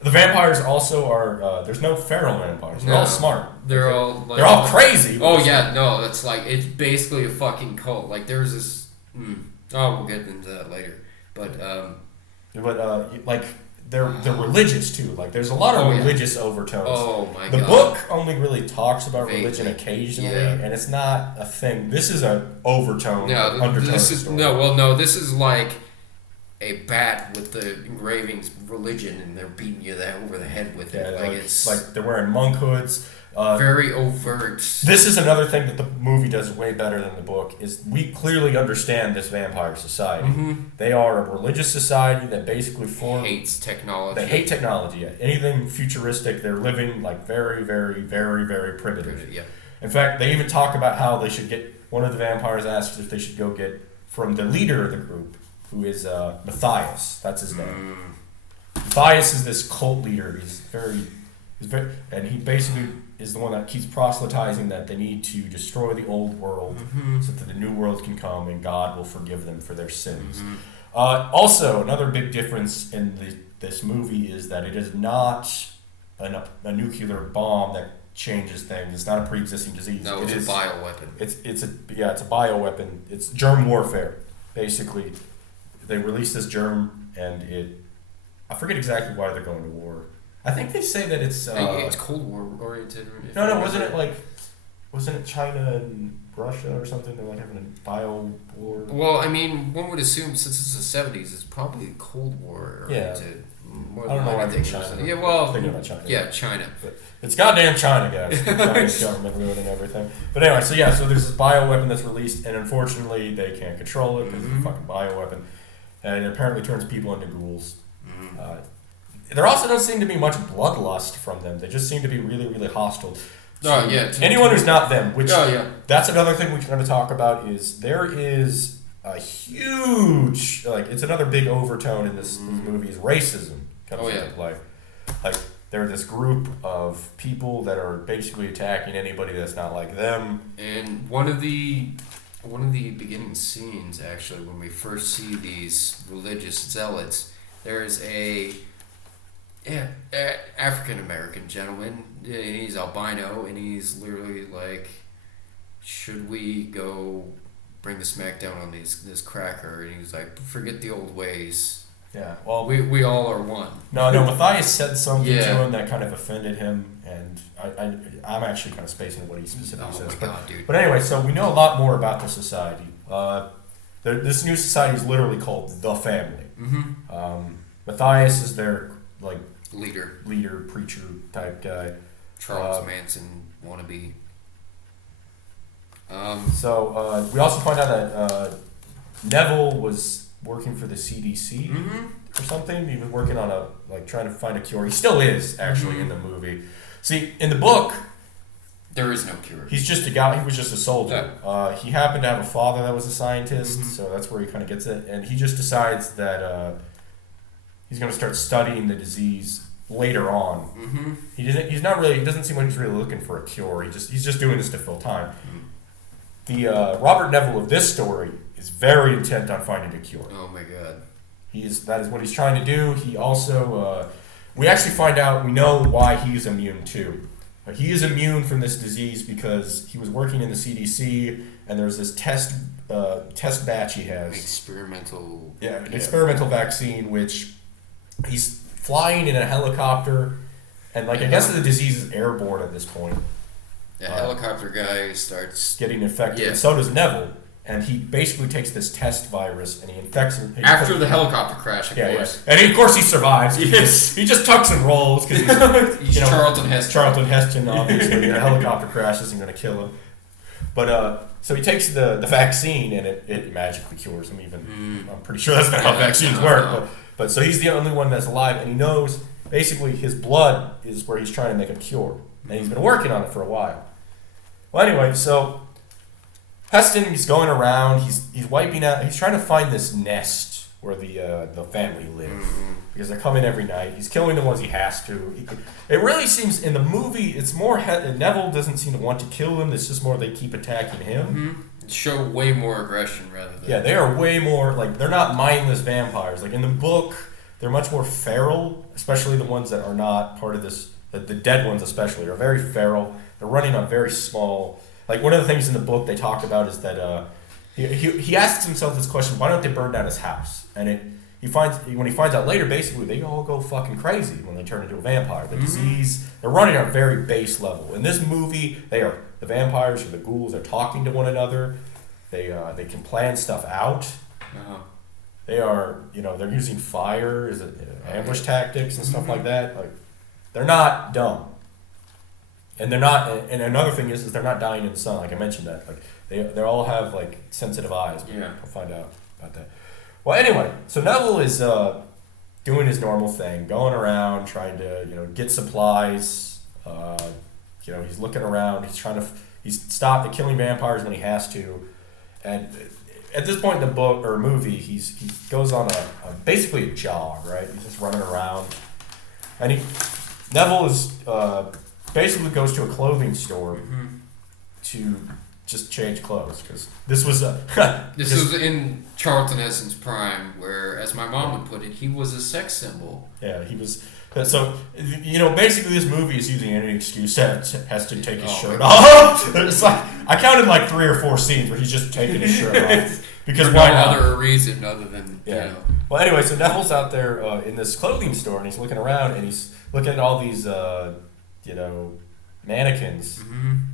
the vampires also are. There's no feral vampires. They're all smart. They're all crazy. Oh yeah, no, that's like it's basically a fucking cult. Like there's this. We'll get into that later, but like. They're religious too. Like there's a lot of religious overtones. Oh my god. The book only really talks about religion occasionally, and it's not a thing. This is an overtone. This is this is like a bat with the engravings of religion, and they're beating you over the head with it. Like it's like they're wearing monk hoods. Very overt. This is another thing that the movie does way better than the book, is we clearly understand this vampire society. They are a religious society that basically hates technology. They hate technology. Anything futuristic, they're living like very, very, very, very primitive. Yeah. In fact, they even talk about how they should get, one of the vampires asks if they should go get from the leader of the group, who is Matthias. That's his name. Matthias is this cult leader. He's very, and he basically is the one that keeps proselytizing that they need to destroy the old world so that the new world can come and God will forgive them for their sins. Also, another big difference in this movie is that it is not a nuclear bomb that changes things. It's not a pre-existing disease. No, it's a bioweapon. It's a bioweapon. It's germ warfare. Basically, they release this germ and I forget exactly why they're going to war. I think they say that it's Cold War oriented. No, wasn't it China and Russia or something? They're like having a bio war. Well, I mean, one would assume since it's the 70s, it's probably Cold War oriented. Yeah. I don't know why I think China. Yeah, well, thinking about China. Yeah, China. But it's goddamn China, guys. The Chinese government ruining everything. But anyway, so there's this bioweapon that's released, and unfortunately they can't control it because it's a fucking bioweapon, and it apparently turns people into ghouls. There also doesn't seem to be much bloodlust from them. They just seem to be really, really hostile. Anyone who's not them, which that's another thing we're going to talk about, is there is a huge, it's another big overtone in this movie, is racism comes into play. Like, they're this group of people that are basically attacking anybody that's not like them. And one of the beginning scenes, actually, when we first see these religious zealots, there's a African American gentleman, and he's albino, and he's literally like, should we go bring the smack down on this cracker? And he's like, forget the old ways. Yeah, well, we all are one. No, Matthias said something to him that kind of offended him, and I'm actually kind of spacing what he specifically says. God, dude. But anyway, so we know a lot more about the society. This new society is literally called The Family. Matthias is their leader, preacher type guy. Charles Manson wannabe. So we also find out that Neville was working for the CDC or something. He was working on trying to find a cure. He still is actually in the movie. See, in the book, there is no cure. He's just a guy. He was just a soldier. He happened to have a father that was a scientist, so that's where he kind of gets it. And he just decides that he's going to start studying the disease later on. He doesn't seem like he's really looking for a cure. He's just doing this to fill time. The Robert Neville of this story is very intent on finding a cure. Oh my god. That is what he's trying to do. He also we actually find out, we know why he's immune too. He is immune from this disease because he was working in the CDC, and there's this test batch he has. Experimental vaccine, which he's flying in a helicopter, and I guess the disease is airborne at this point. The helicopter guy starts getting infected, and so does Neville. And he basically takes this test virus and he infects him. After the helicopter crash, of course. And of course he survives. Yes. He just tucks and rolls because he's Charlton Heston. Charlton Heston, obviously. A helicopter crash isn't going to kill him. But so he takes the vaccine and it magically cures him. I'm pretty sure that's not how vaccines work. But so he's the only one that's alive, and he knows basically his blood is where he's trying to make a cure. And he's been working on it for a while. Well, anyway, so Heston, he's going around, he's wiping out, he's trying to find this nest where the family live, because they come in every night. He's killing the ones he has to. It really seems in the movie it's more Neville doesn't seem to want to kill them. It's just more they keep attacking him. Show way more aggression rather than they are way more like they're not mindless vampires. Like in the book, they're much more feral, especially the ones that are not part of this. The dead ones especially are very feral. They're running on very small. Like one of the things in the book they talk about is that he asks himself this question: why don't they burn down his house? And when he finds out later, basically they all go fucking crazy when they turn into a vampire. The disease, they're running on a very base level. In this movie, the vampires or the ghouls are talking to one another. They can plan stuff out. They are, they're using fire as ambush tactics and stuff like that. Like, they're not dumb. And they're not. And another thing is they're not dying in the sun. Like I mentioned that. Like they all have like sensitive eyes. Yeah. We'll find out about that. Well, anyway, so Neville is doing his normal thing, going around trying to get supplies. He's looking around. He's stopped killing vampires when he has to, and at this point in the book or movie, he goes on basically a jog, right? He's just running around, and Neville is basically goes to a clothing store to just change clothes because this was this was in Charlton Heston's prime, where, as my mom would put it, he was a sex symbol. Yeah, he was. So basically, this movie is using any excuse that has to take his shirt off. It's like I counted like 3 or 4 scenes where he's just taking his shirt off because why not? No other reason other than Well, anyway, so Neville's out there in this clothing store and he's looking around and he's looking at all these mannequins.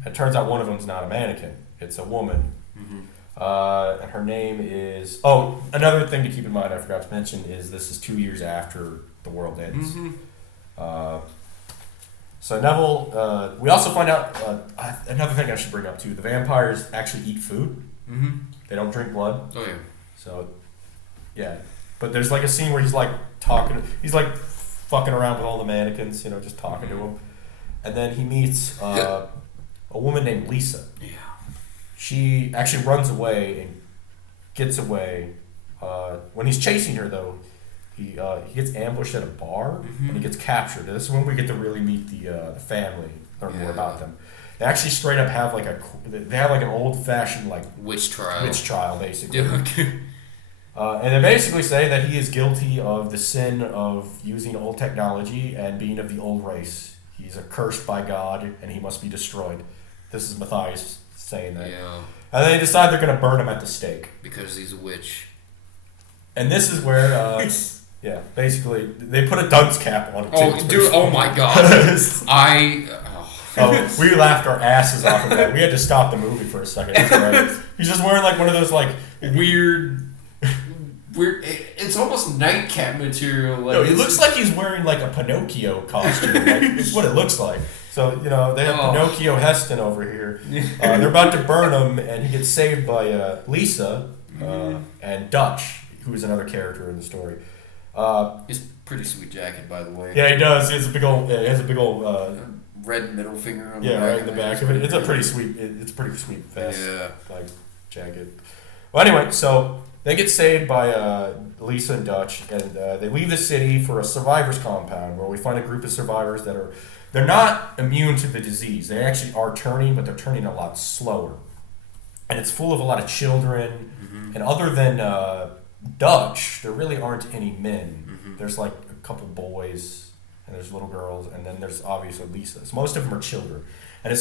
It turns out one of them's not a mannequin; it's a woman. And her name is. Oh, another thing to keep in mind I forgot to mention is this is 2 years after the world ends. So Neville, we also find out another thing I should bring up too. The vampires actually eat food. They don't drink blood. Oh yeah. So, yeah, but there's like a scene where he's like talking. He's like fucking around with all the mannequins, just talking to them, and then he meets a woman named Lisa. Yeah. She actually runs away and gets away. When he's chasing her though. He gets ambushed at a bar and he gets captured. This is when we get to really meet the family, learn more about them. They actually straight up have like an old fashioned like witch trial basically. And they basically say that he is guilty of the sin of using old technology and being of the old race. He's accursed by God and he must be destroyed. This is Matthias saying that. Yeah. And they decide they're going to burn him at the stake because he's a witch. And this is where. Yeah, basically, they put a dunce cap on it. Oh, dude! Oh my God! We laughed our asses off of that. We had to stop the movie for a second. He's just wearing like one of those like weird. It's almost nightcap material. Like, no, he looks like he's wearing like a Pinocchio costume. It's what it looks like. So they have Pinocchio Heston over here. They're about to burn him, and he gets saved by Lisa and Dutch, who's another character in the story. He's a pretty sweet jacket, by the way. Yeah, he does. He has a big old red middle finger on the back. Yeah, right in the back of it. It's a pretty sweet. It's a pretty sweet vest. Yeah, like jacket. Well, anyway, so they get saved by Lisa and Dutch, and they leave the city for a survivors compound where we find a group of survivors they're not immune to the disease. They actually are turning, but they're turning a lot slower, and it's full of a lot of children. And other than Dutch, there really aren't any men. There's like a couple boys, and there's little girls, and then there's obviously Lisa. So most of them are children, and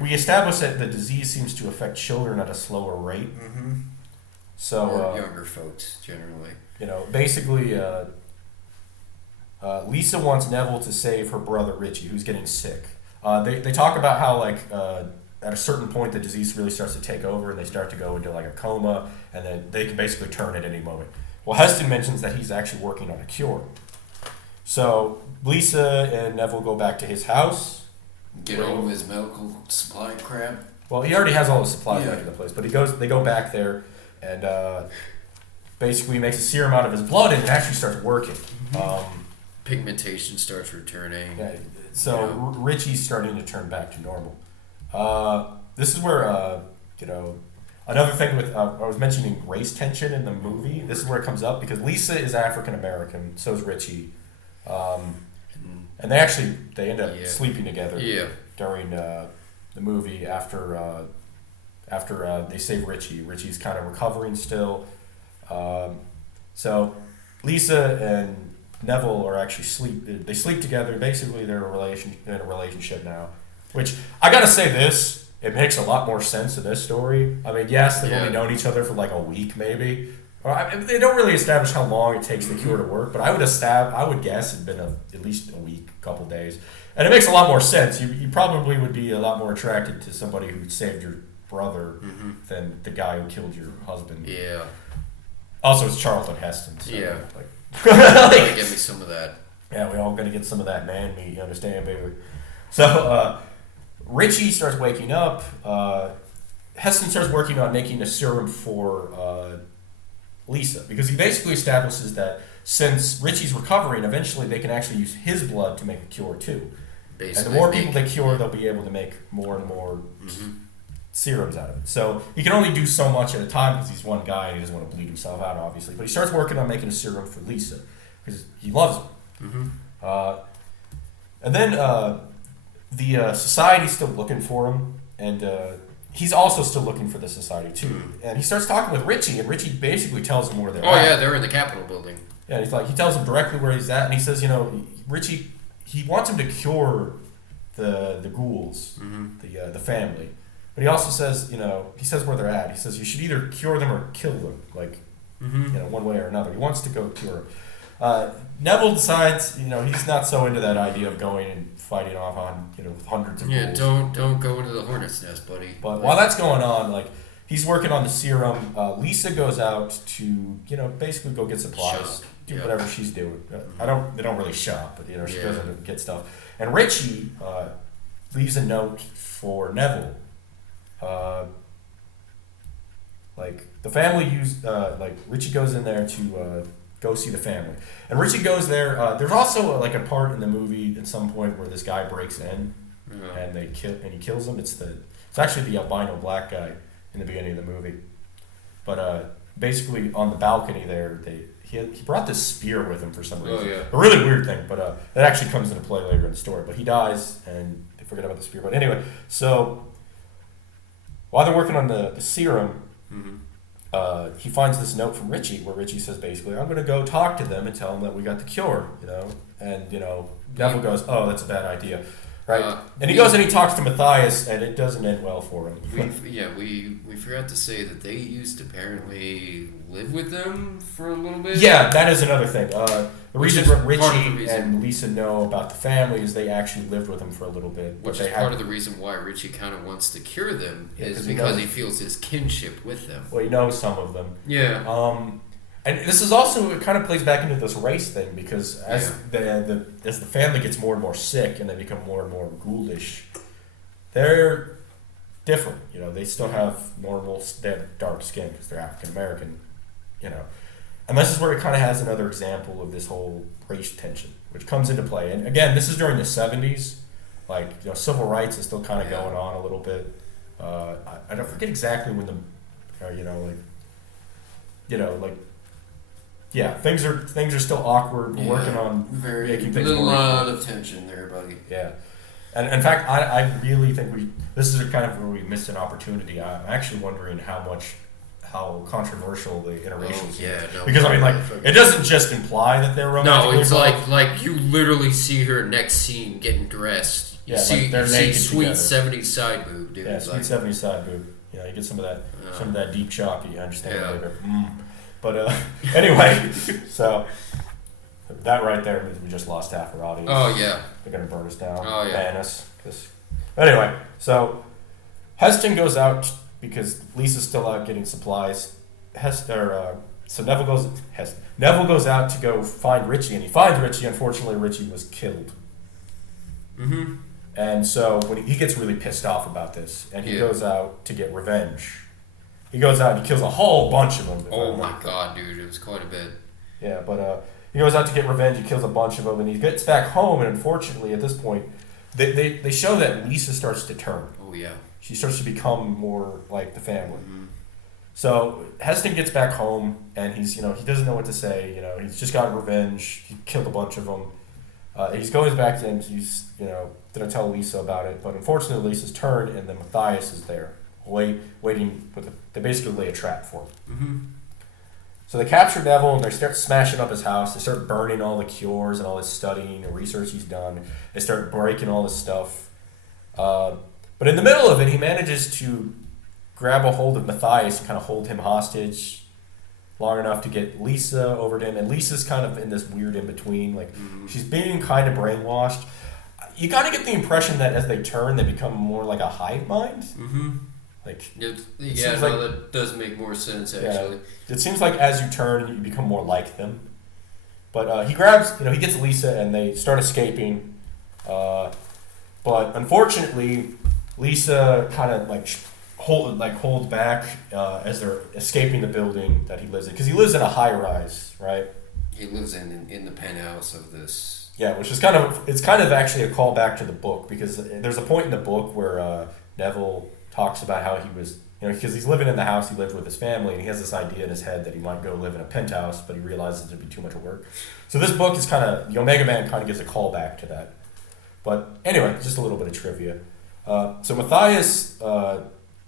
we established that the disease seems to affect children at a slower rate. So or younger folks generally. Basically, Lisa wants Neville to save her brother Richie, who's getting sick. They talk about how like. At a certain point, the disease really starts to take over, and they start to go into like a coma, and then they can basically turn at any moment. Well, Heston mentions that he's actually working on a cure. So Lisa and Neville go back to his house. Get all of his medical supply crap. Well, he already has all the supplies back in the place, but they go back there, and basically makes a serum out of his blood, and it actually starts working. Pigmentation starts returning. Yeah, so Richie's starting to turn back to normal. This is where Another thing with I was mentioning race tension in the movie. This is where it comes up because Lisa is African American, so is Richie, and they end up sleeping together during the movie after they save Richie. Richie's kind of recovering still, so Lisa and Neville are actually They sleep together. Basically, they're in a relationship now. Which I gotta say this. It makes a lot more sense in this story. I mean, yes, they've only known each other for like a week, maybe. They don't really establish how long it takes the cure to work, but I would guess it'd been at least a week, couple days, and it makes a lot more sense. You probably would be a lot more attracted to somebody who saved your brother than the guy who killed your husband. Yeah. Also, it's Charlton Heston. So Gotta get me some of that. Yeah, we all gotta get some of that man meat. You understand, baby? So. Richie starts waking up. Heston starts working on making a serum for Lisa because he basically establishes that since Richie's recovering, eventually they can actually use his blood to make a cure too. Basically, and the more people they cure, they'll be able to make more and more serums out of it. So he can only do so much at a time because he's one guy and he doesn't want to bleed himself out, obviously. But he starts working on making a serum for Lisa because he loves her. And then the society's still looking for him, and he's also still looking for the society too. And he starts talking with Richie, and Richie basically tells him where they're at. Oh yeah, they're in the Capitol building. Yeah, he tells him directly where he's at, and he says, Richie, he wants him to cure the ghouls, the family, but he also says, he says where they're at. He says you should either cure them or kill them, one way or another. He wants to go cure them. Neville decides, he's not so into that idea of going and fighting off on, hundreds of ghouls. Don't go into the hornet's nest, buddy. But while that's going on, he's working on the serum. Lisa goes out to, basically go get supplies, do whatever she's doing. They don't really shop, but she goes in to get stuff. And Richie leaves a note for Neville. The family Richie goes in there to go see the family, and Richie goes there. There's also a part in the movie at some point where this guy breaks in, and he kills him. It's actually the albino black guy in the beginning of the movie, but basically on the balcony there, he brought this spear with him for some reason. A really weird thing, but that actually comes into play later in the story. But he dies, and they forget about the spear. But anyway, so while they're working on the serum. He finds this note from Richie where Richie says basically, I'm going to go talk to them and tell them that we got the cure, and Neville goes, oh, that's a bad idea, right? And he goes and he talks to Matthias, and it doesn't end well for him. We forgot to say that they used to apparently live with them for a little bit. Yeah, that is another thing. The reason Richie and Lisa know about the family is they actually lived with them for a little bit. Which is part of the reason why Richie kind of wants to cure them is because he feels his kinship with them. Well, he knows some of them. Yeah. And this is also, it kind of plays back into this race thing because as the family gets more and more sick and they become more and more ghoulish, they're different. They still have they have dark skin because they're African American. And this is where it kind of has another example of this whole race tension, which comes into play. And again, this is during the 70s. Civil rights is still kind of going on a little bit. I don't forget exactly when things are still awkward. We're working on making things more. A lot of tension there, buddy. Yeah. And in fact, I really think this is kind of where we missed an opportunity. I'm actually wondering how controversial the interracial scene is. Because it doesn't just imply that they're romantic. No, it's like you literally see her next scene getting dressed. You see sweet together. 70s side boob, dude. Yeah, sweet 70s side boob. You get some of that deep chalky. You understand later. But anyway, so that right there means we just lost half our audience. Oh yeah, they're gonna burn us down. Oh yeah, ban us. Anyway, so Heston goes out because Lisa's still out getting supplies. Neville goes out to go find Richie, and he finds Richie. Unfortunately, Richie was killed. And so when he gets really pissed off about this, and he goes out to get revenge. He goes out and he kills a whole bunch of them. Oh my god, dude, it was quite a bit. Yeah, but he goes out to get revenge. He kills a bunch of them, and he gets back home. And unfortunately, at this point, they show that Lisa starts to turn. Oh yeah. She starts to become more like the family. So Heston gets back home, and he doesn't know what to say. He's just got revenge. He killed a bunch of them. He's going back to him. He's gonna tell Lisa about it, but unfortunately Lisa's turned, and then Matthias is there, waiting they basically lay a trap for him. Mm-hmm. So they capture Neville, and they start smashing up his house. They start burning all the cures and all his studying and research he's done. They start breaking all his stuff. But in the middle of it, he manages to grab a hold of Matthias and kind of hold him hostage long enough to get Lisa over to him. And Lisa's kind of in this weird in-between. Like, she's being kind of brainwashed. You kind of get the impression that as they turn, they become more like a hive mind. Mm-hmm. Like, that does make more sense, actually. Yeah, it seems like as you turn, you become more like them. But he gets Lisa, and they start escaping. But unfortunately, Lisa kind of holds back as they're escaping the building that he lives in, because he lives in a high rise, right? He lives in the penthouse of this. Yeah, which is kind of actually a callback to the book, because there's a point in the book where Neville talks about how he was, because he's living in the house he lived with his family, and he has this idea in his head that he might go live in a penthouse, but he realizes it'd be too much work. So this book is the Omega Man kind of gives a callback to that. But anyway, just a little bit of trivia. So Matthias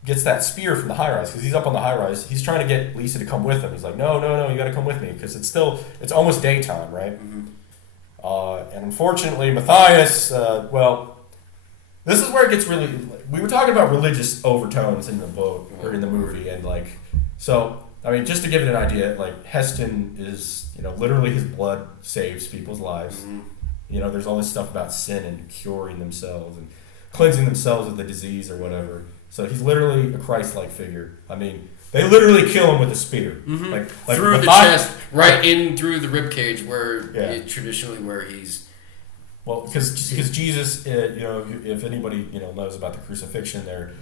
gets that spear from the high rise, because he's up on the high rise. He's trying to get Lisa to come with him. He's like, no, you got to come with me, because it's almost daytime, right? Mm-hmm. And unfortunately, Matthias, this is where it gets really. We were talking about religious overtones in the book or in the movie, and just to give it an idea, Heston is, literally his blood saves people's lives. Mm-hmm. There's all this stuff about sin and curing themselves and cleansing themselves of the disease or whatever. So he's literally a Christ-like figure. I mean, they literally kill him with a spear, mm-hmm. Through the chest, right in through the rib cage, traditionally where he's. Well, because Jesus, if anybody knows about the crucifixion, there,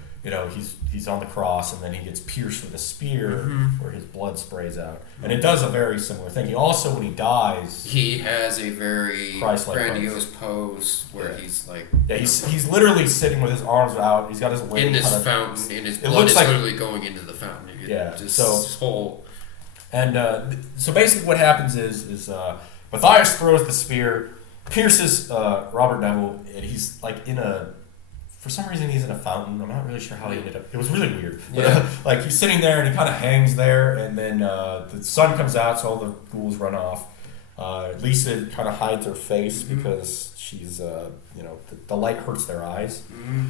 he's on the cross, and then he gets pierced with a spear, where his blood sprays out, and it does a very similar thing. He also, when he dies, he has a very grandiose pose where he's like, he's literally sitting with his arms out. He's got his leg in this fountain, and his blood is literally going into the fountain. So basically, what happens is Matthias throws the spear, pierces Robert Neville, and he's for some reason he's in a fountain. I'm not really sure how he ended up. It was really weird. Yeah. But, he's sitting there and he kind of hangs there, and then the sun comes out, so all the ghouls run off. Lisa kind of hides her face because she's, the light hurts their eyes. Mm-hmm.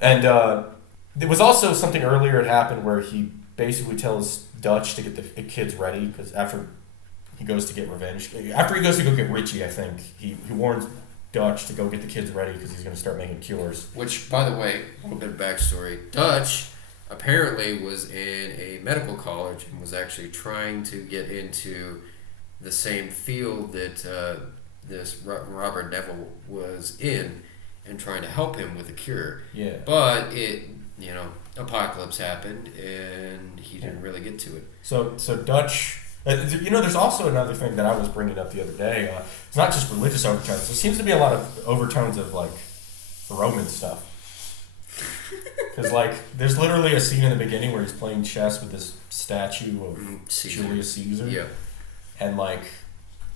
And there was also something earlier that happened where he basically tells Dutch to get the kids ready, because after he goes to get revenge. After he goes to go get Richie, I think, he warns Dutch to go get the kids ready, because he's going to start making cures. Which, by the way, a little bit of backstory. Dutch apparently was in a medical college and was actually trying to get into the same field that this Robert Neville was in, and trying to help him with a cure. Yeah. But apocalypse happened, and he didn't really get to it. So Dutch... there's also another thing that I was bringing up the other day. It's not just religious overtones. There seems to be a lot of overtones of, Roman stuff. Because, there's literally a scene in the beginning where he's playing chess with this statue of Julius Caesar. Yeah. And,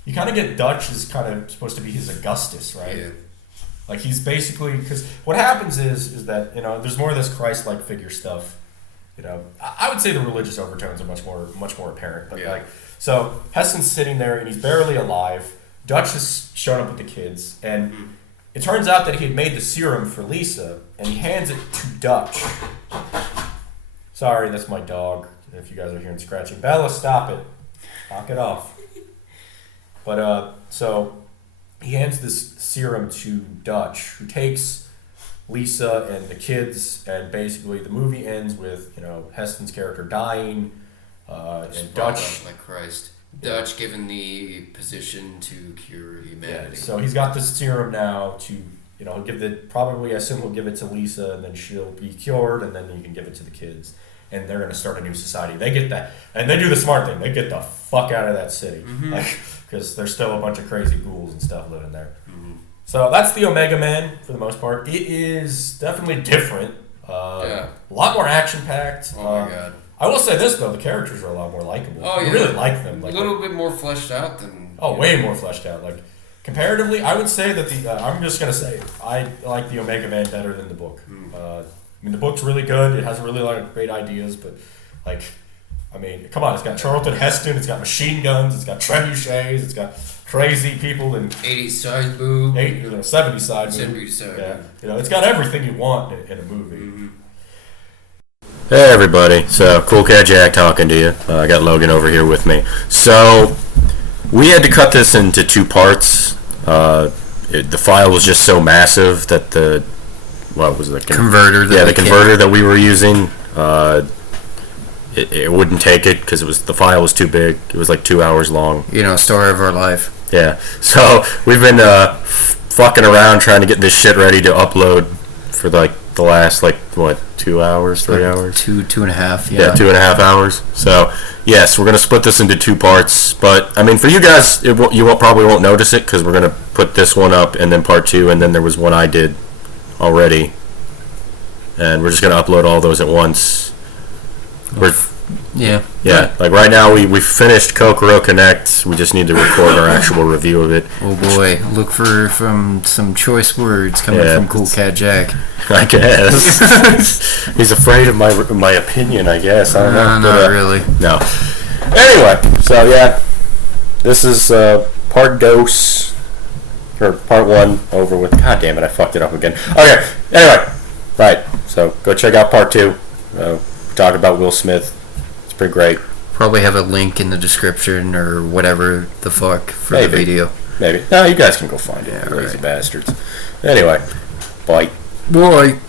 you kind of get Dutch is kind of supposed to be his Augustus, right? Yeah. He's basically... Because what happens is that, there's more of this Christ-like figure stuff. I would say the religious overtones are much more apparent. But so Heston's sitting there, and he's barely alive. Dutch has shown up with the kids, and it turns out that he had made the serum for Lisa, and he hands it to Dutch. Sorry, that's my dog. If you guys are hearing scratching, Bella, stop it. Knock it off. But so he hands this serum to Dutch, who takes Lisa and the kids, and basically the movie ends with Heston's character dying, and Dutch like Christ. Dutch given the position to cure humanity. Yeah, so he's got this serum now to he'll give I assume he'll give it to Lisa, and then she'll be cured, and then he can give it to the kids, and they're going to start a new society. They get that, and they do the smart thing. They get the fuck out of that city, because there's still a bunch of crazy ghouls and stuff living there. Mm-hmm. So that's the Omega Man for the most part. It is definitely different. A lot more action-packed. Oh my God. I will say this though: the characters are a lot more likable. Oh yeah, you really like them. A little bit more fleshed out than. Oh, way more fleshed out. Like comparatively, I would say that I'm just gonna say I like the Omega Man better than the book. I mean, the book's really good. It has a really lot of great ideas, but like, I mean, come on, it's got Charlton Heston, it's got machine guns, it's got trebuchets, it's got crazy people and 80s side boob, 70s side boob. 70s side Yeah, boob. it's got everything you want in a movie. Mm-hmm. Hey everybody, so Cool Cat Jack talking to you. I got Logan over here with me. So we had to cut this into 2 parts. The file was just so massive that the converter? The converter that we were using, it wouldn't take it because the file was too big. It was like 2 hours long. Story of our life. Yeah. So we've been fucking around trying to get this shit ready to upload for the last 2 hours, 3 hours, two and a half. Yeah, 2.5 hours. So yes, we're gonna split this into 2 parts. But I mean, for you guys, probably won't notice it because we're gonna put this one up and then part 2, and then there was one I did already, and we're just gonna upload all those at once. Yeah. Like right now, we finished Kokoro Connect. We just need to record our actual review of it. Oh boy, look for some choice words coming from Cool Cat Jack. I guess he's afraid of my opinion. I guess I don't know. Not really. No. Anyway, so this is part dose or part 1 over with. God damn it, I fucked it up again. Okay. Anyway, right. So go check out part 2. We talked about Will Smith. Pretty great. Probably have a link in the description or whatever the fuck for the video. Maybe. No, you guys can go find it. Lazy bastards. Anyway, bye. Boy.